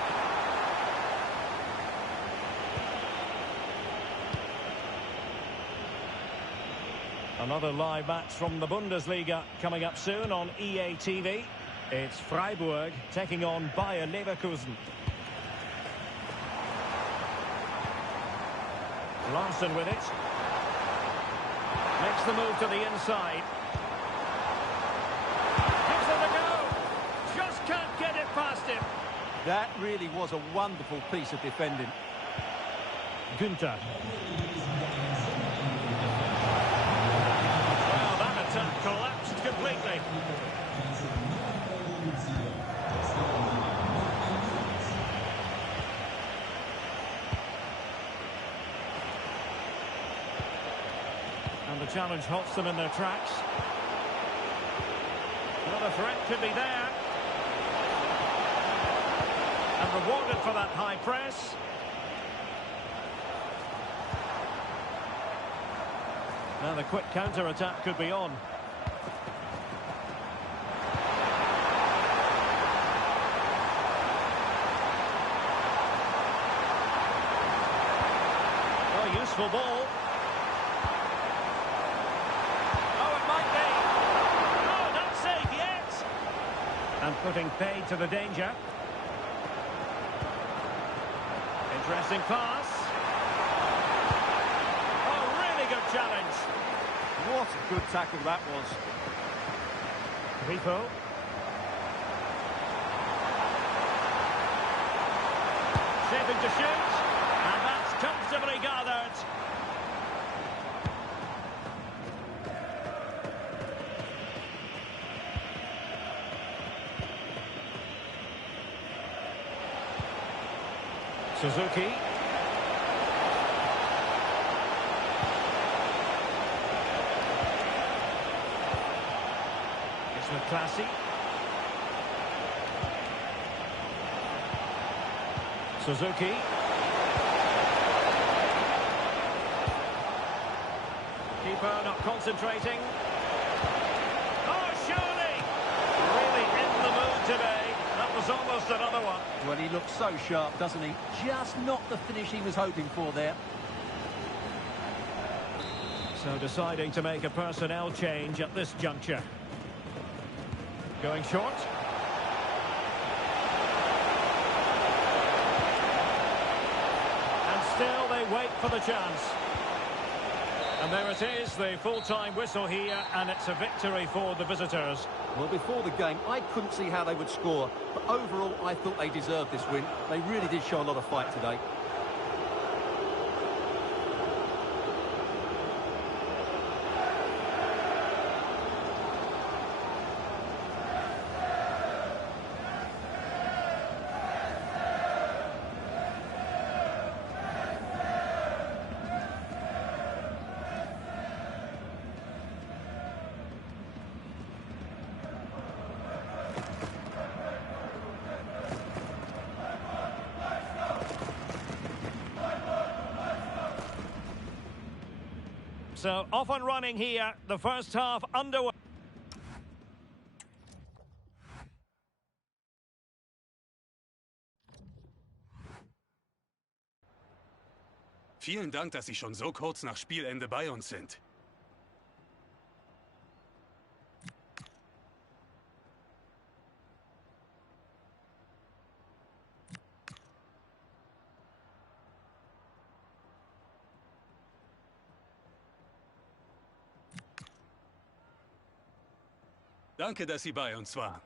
Another live match from the Bundesliga coming up soon on EA TV. It's Freiburg taking on Bayer Leverkusen. Larson with it. Makes the move to the inside. Gives it a go. Just can't get it past him. That really was a wonderful piece of defending. Günther. Well, that attack collapsed completely. And the challenge halts them in their tracks. Well, threat could be there. And rewarded for that high press. Now the quick counter-attack could be on. Oh, useful ball. Oh, it might be. Oh, not safe yet. And putting paid to the danger. Interesting pass. Oh, really good challenge. What a good tackle that was. Rico. Shaping to shoot. And that's comfortably gathered. Suzuki. It's with Classy. Suzuki. Keeper not concentrating. Oh, surely! Really in the mood today. That was almost another one. Well, he looks so sharp, doesn't he? Just not the finish he was hoping for there. So deciding to make a personnel change at this juncture. Going short. And still they wait for the chance. And there it is, the full-time whistle here, and it's a victory for the visitors. Well, before the game, I couldn't see how they would score, but overall, I thought they deserved this win. They really did show a lot of fight today. So off and running here, the first half underway. Vielen Dank, dass Sie schon so kurz nach Spielende bei uns sind. Danke, dass Sie bei uns waren.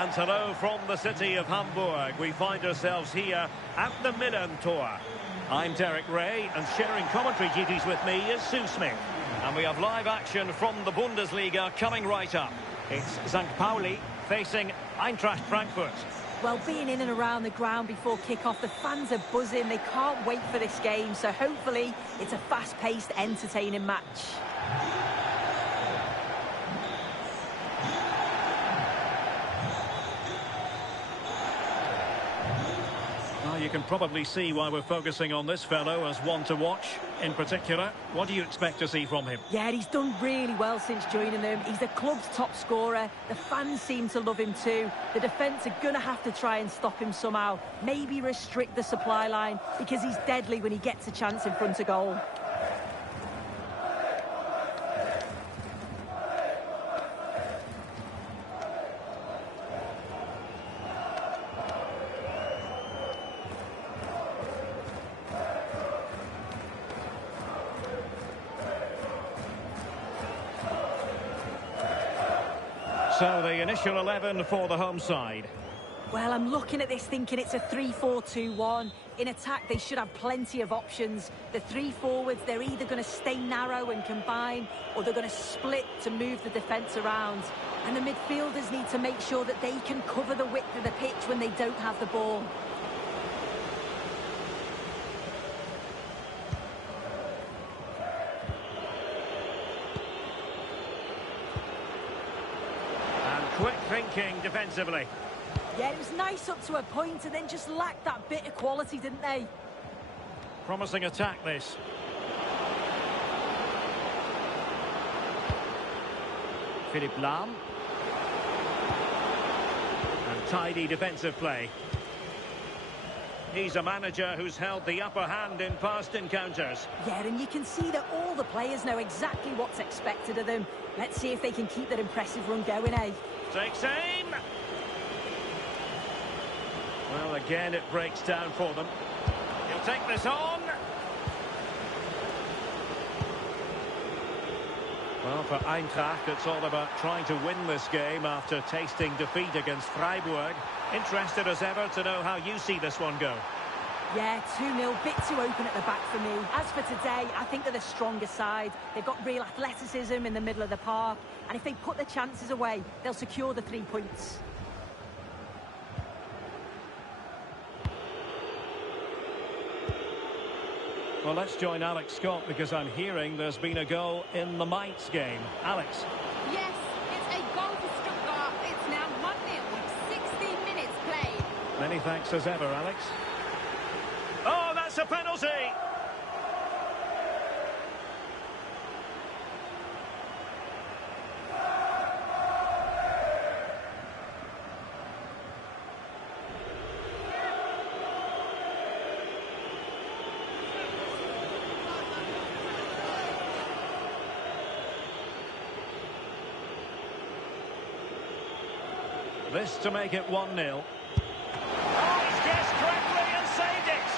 And hello from the city of Hamburg. We find ourselves here at the Milan-Tor. I'm Derek Ray, and sharing commentary duties with me is Sue Smith. And we have live action from the Bundesliga coming right up. It's St. Pauli facing Eintracht Frankfurt. Well, being in and around the ground before kick-off, the fans are buzzing. They can't wait for this game, so hopefully it's a fast-paced, entertaining match. Well, you can probably see why we're focusing on this fellow as one to watch. In particular, what do you expect to see from him? Yeah, he's done really well since joining them. He's the club's top scorer. The fans seem to love him too. The defence are going to have to try and stop him somehow. Maybe restrict the supply line, because he's deadly when he gets a chance in front of goal. So the initial 11 for the home side. Well, I'm looking at this thinking it's a 3-4-2-1. In attack, they should have plenty of options. The three forwards, they're either going to stay narrow and combine, or they're going to split to move the defence around. And the midfielders need to make sure that they can cover the width of the pitch when they don't have the ball. Quick thinking defensively. Yeah, it was nice up to a point and then just lacked that bit of quality, didn't they? Promising attack, this. Philipp Lahm. And tidy defensive play. He's a manager who's held the upper hand in past encounters. Yeah, and you can see that all the players know exactly what's expected of them. Let's see if they can keep that impressive run going, eh? Takes aim. Well, again, it breaks down for them. He'll take this on. Well, for Eintracht, it's all about trying to win this game after tasting defeat against Freiburg. Interested as ever to know how you see this one go. Yeah, 2-0, bit too open at the back for me. As for today, I think they're the stronger side. They've got real athleticism in the middle of the park, and if they put the chances away, they'll secure the 3 points. Well, let's join Alex Scott, because I'm hearing there's been a goal in the Mainz game. Alex. Yes, it's a goal for Stuttgart. It's now 1-0 with 16 minutes played. Many thanks as ever, Alex. Oh, that's a penalty! This to make it 1-0. Oh, he's guessed correctly and saved it!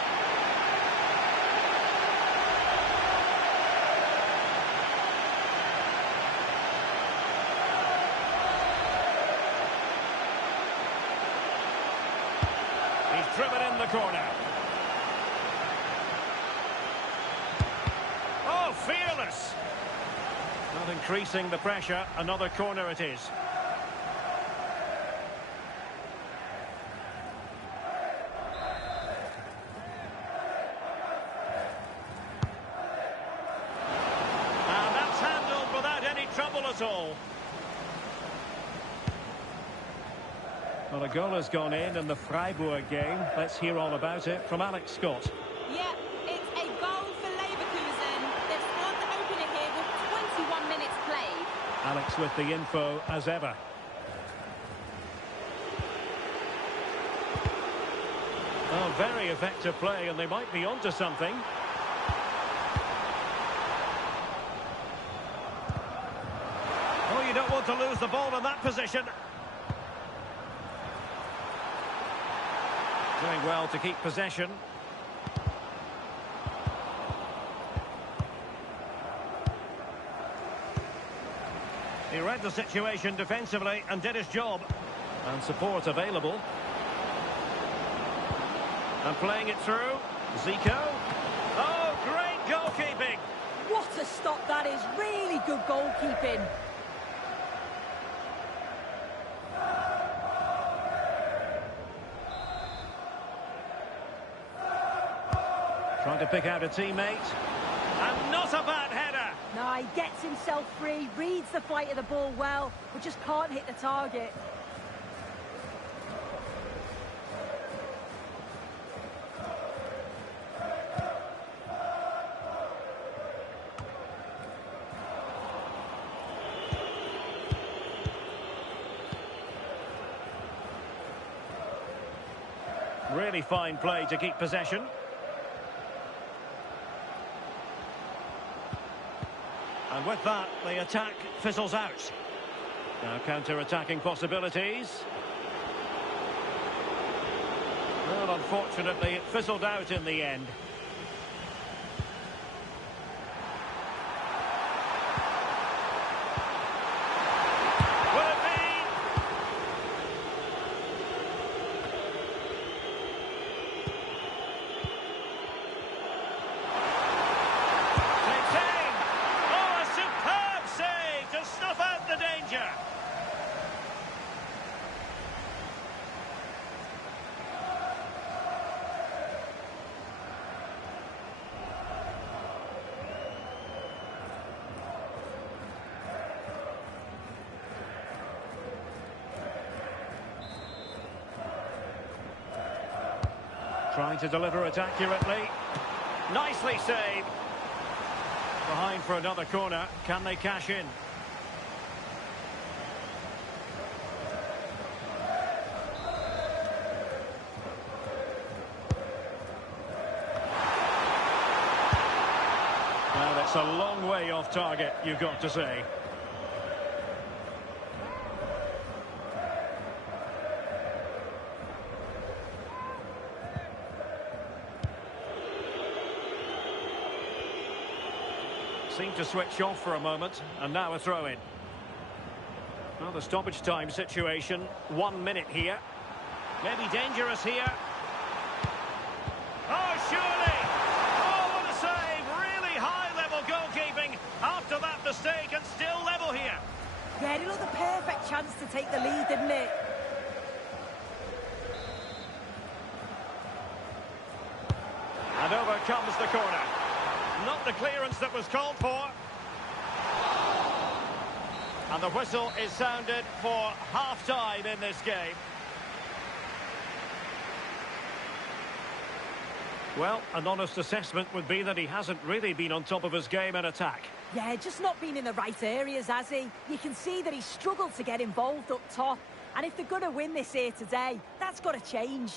He's driven in the corner. Oh, fearless! Not increasing the pressure. Another corner it is. All. Well, a goal has gone in the Freiburg game. Let's hear all about it from Alex Scott. Yeah, it's a goal for Leverkusen. They've scored the opener here with 21 minutes played. Alex with the info as ever. Oh, very effective play, and they might be onto something. Oh, you don't want to lose the ball in that position. Doing well to keep possession. He read the situation defensively and did his job. And support available. And playing it through. Zico. Oh, great goalkeeping. What a stop that is. Really good goalkeeping. Trying to pick out a teammate. And not a bad header. No, he gets himself free, reads the flight of the ball well, but just can't hit the target. Really fine play to keep possession. And with that, the attack fizzles out. Now counter-attacking possibilities. Well, unfortunately, it fizzled out in the end. Will it be? Takes aim. Oh, a superb save to snuff out the danger. Trying to deliver it accurately. Nicely saved. Behind for another corner. Can they cash in? Well, that's a long way off target, you've got to say. Seemed to switch off for a moment, and now a throw-in. Well, the stoppage time situation, 1 minute here. Maybe dangerous here. Oh, surely! Oh, what a save! Really high-level goalkeeping after that mistake, and still level here. Yeah, it looked the perfect chance to take the lead, didn't it? And over comes the corner. Not the clearance that was called for. And the whistle is sounded for half-time in this game. Well, an honest assessment would be that he hasn't really been on top of his game in attack. Yeah, just not been in the right areas, has he? You can see that he's struggled to get involved up top. And if they're going to win this here today, that's got to change.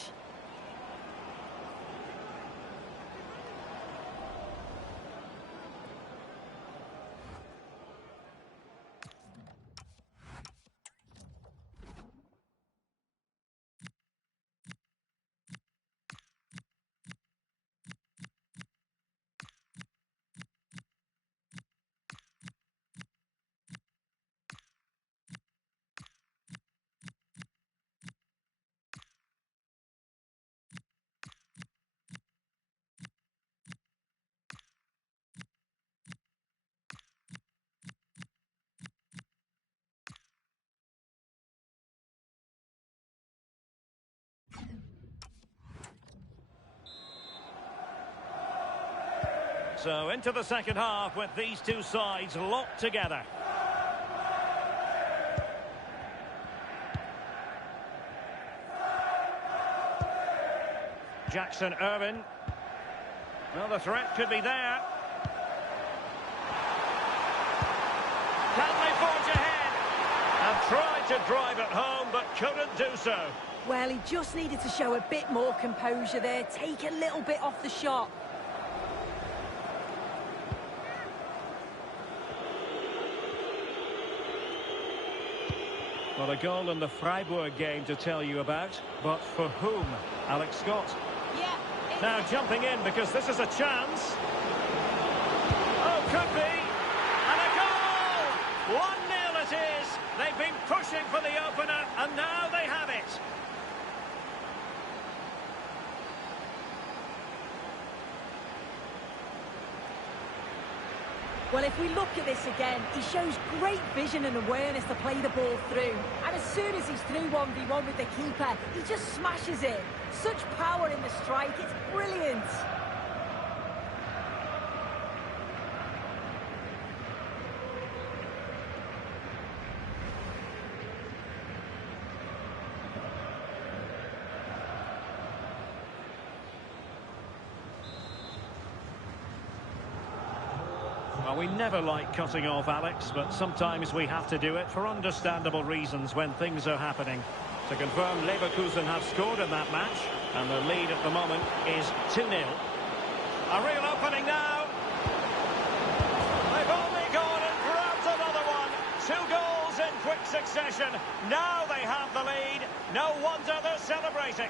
So into the second half with these two sides locked together. Jackson Irvin. Well, the threat could be there. Can they forge ahead? And tried to drive it home, but couldn't do so. Well, he just needed to show a bit more composure there, take a little bit off the shot. Well, a goal in the Freiburg game to tell you about, but for whom? Alex Scott. Yeah. Now jumping in because this is a chance. Oh, could be. And a goal! 1-0 it is. They've been pushing for the opener, and now they have Well, if we look at this again, he shows great vision and awareness to play the ball through. And as soon as he's through 1v1 with the keeper, he just smashes it. Such power in the strike, it's brilliant. Well, we never like cutting off Alex, but sometimes we have to do it for understandable reasons when things are happening. To confirm, Leverkusen have scored in that match, and the lead at the moment is 2-0. A real opening now. They've only gone and grabbed another one. 2 goals in quick succession. Now they have the lead. No wonder they're celebrating.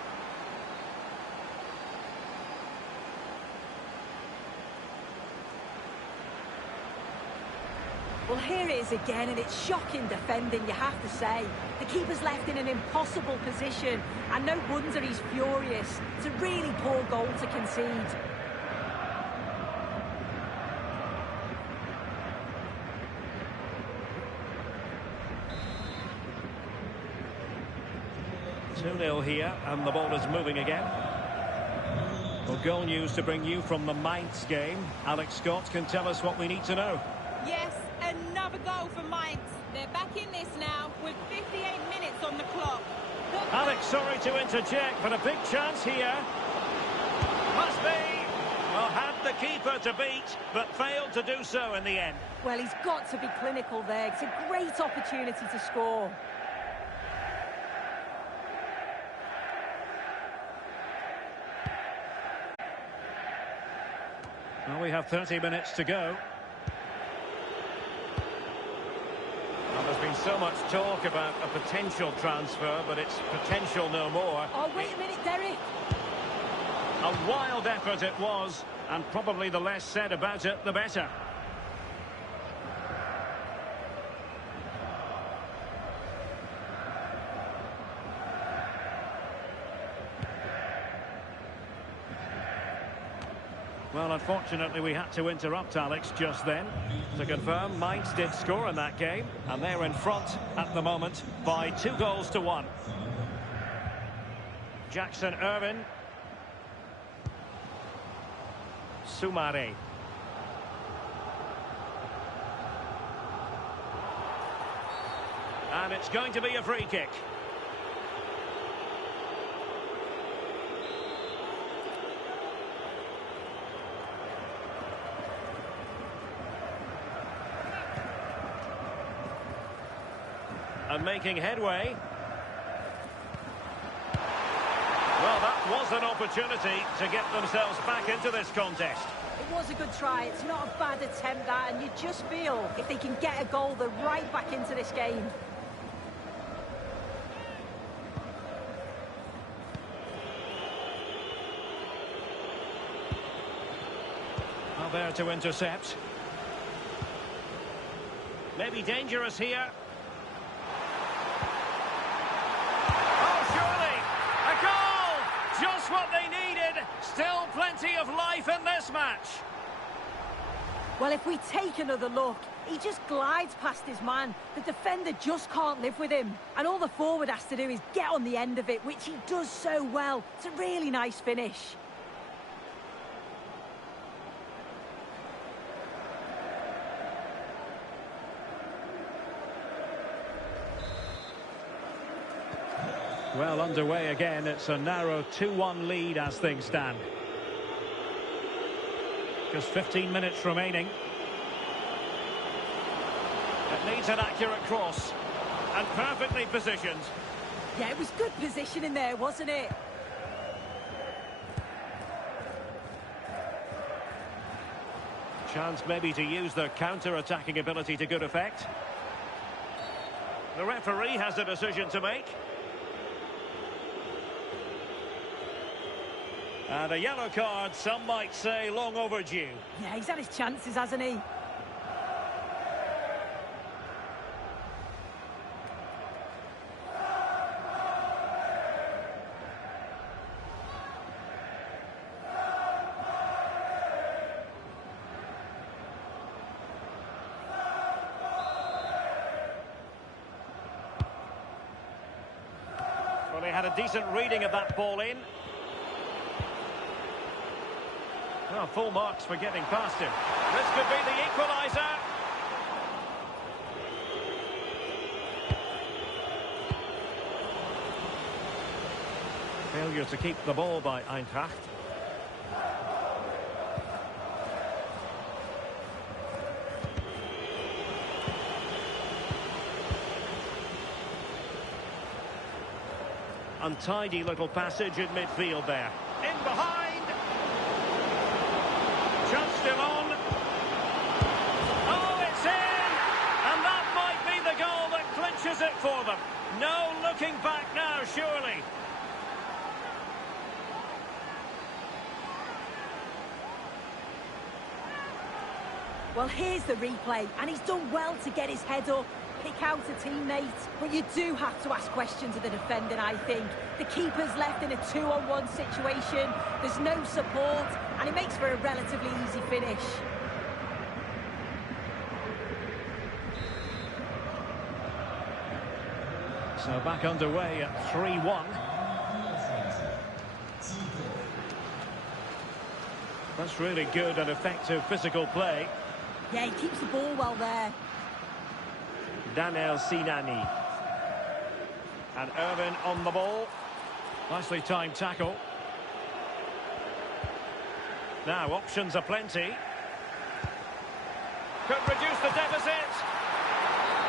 Well, here it is again, and it's shocking defending, you have to say. The keeper's left in an impossible position, and no wonder he's furious. It's a really poor goal to concede. Two-nil here, and the ball is moving again. Well, goal news to bring you from the Mainz game. Alex Scott can tell us what we need to know. Yes, another goal for Mainz. They're back in this now with 58 minutes on the clock. Alex, sorry to interject, but a big chance here. Must be. Well, had the keeper to beat, but failed to do so in the end. Well, he's got to be clinical there. It's a great opportunity to score. Well, we have 30 minutes to go. Well, there's been so much talk about a potential transfer, but it's potential no more. Oh, wait a minute, Derek. A wild effort it was, and probably the less said about it, the better. Well, unfortunately, we had to interrupt Alex just then. To confirm, Mainz did score in that game, and they're in front at the moment by 2-1. Jackson Irvin. Soumare. And it's going to be a free kick. And making headway. Well, that was an opportunity to get themselves back into this contest. It was a good try. It's not a bad attempt, that, and you just feel if they can get a goal, they're right back into this game. Well, there to intercept. Maybe dangerous here. Just what they needed. Still plenty of life in this match. Well, if we take another look, he just glides past his man. The defender just can't live with him. And all the forward has to do is get on the end of it, which he does so well. It's a really nice finish. Well, underway again. It's a narrow 2-1 lead as things stand. Just 15 minutes remaining. It needs an accurate cross. And perfectly positioned. Yeah, it was good positioning there, wasn't it? Chance maybe to use their counter-attacking ability to good effect. The referee has a decision to make. And a yellow card, some might say, long overdue. Yeah, he's had his chances, hasn't he? he had a decent reading of that ball in. Well, full marks for getting past him. This could be the equaliser. Failure to keep the ball by Eintracht. Untidy little passage in midfield there. In behind. Chance still on. Oh, it's in! And that might be the goal that clinches it for them. No looking back now, surely. Well, here's the replay, and he's done well to get his head up, pick out a teammate. But you do have to ask questions of the defending, I think. The keeper's left in a 2-on-1 situation. There's no support, and it makes for a relatively easy finish. So back underway at 3-1. That's really good and effective physical play. Yeah, he keeps the ball well there. Daniel Sinani. And Irvin on the ball. Nicely timed tackle. Now, options are plenty. Could reduce the deficit.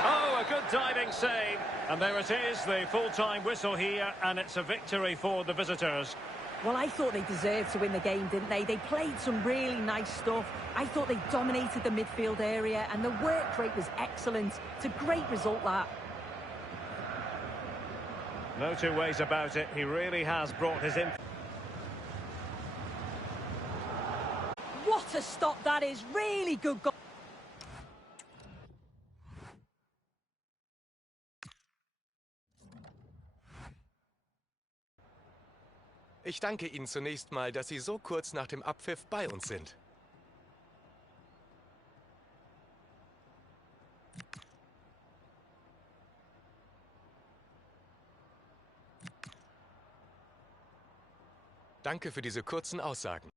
Oh, a good diving save. And there it is, the full-time whistle here, and it's a victory for the visitors. Well, I thought they deserved to win the game, didn't they? They played some really nice stuff. I thought they dominated the midfield area, and the work rate was excellent. It's a great result, that. No two ways about it. He really has brought his impact. What a stop that is. Really good goal. Ich danke Ihnen zunächst mal, dass Sie so kurz nach dem Abpfiff bei uns sind. Danke für diese kurzen Aussagen.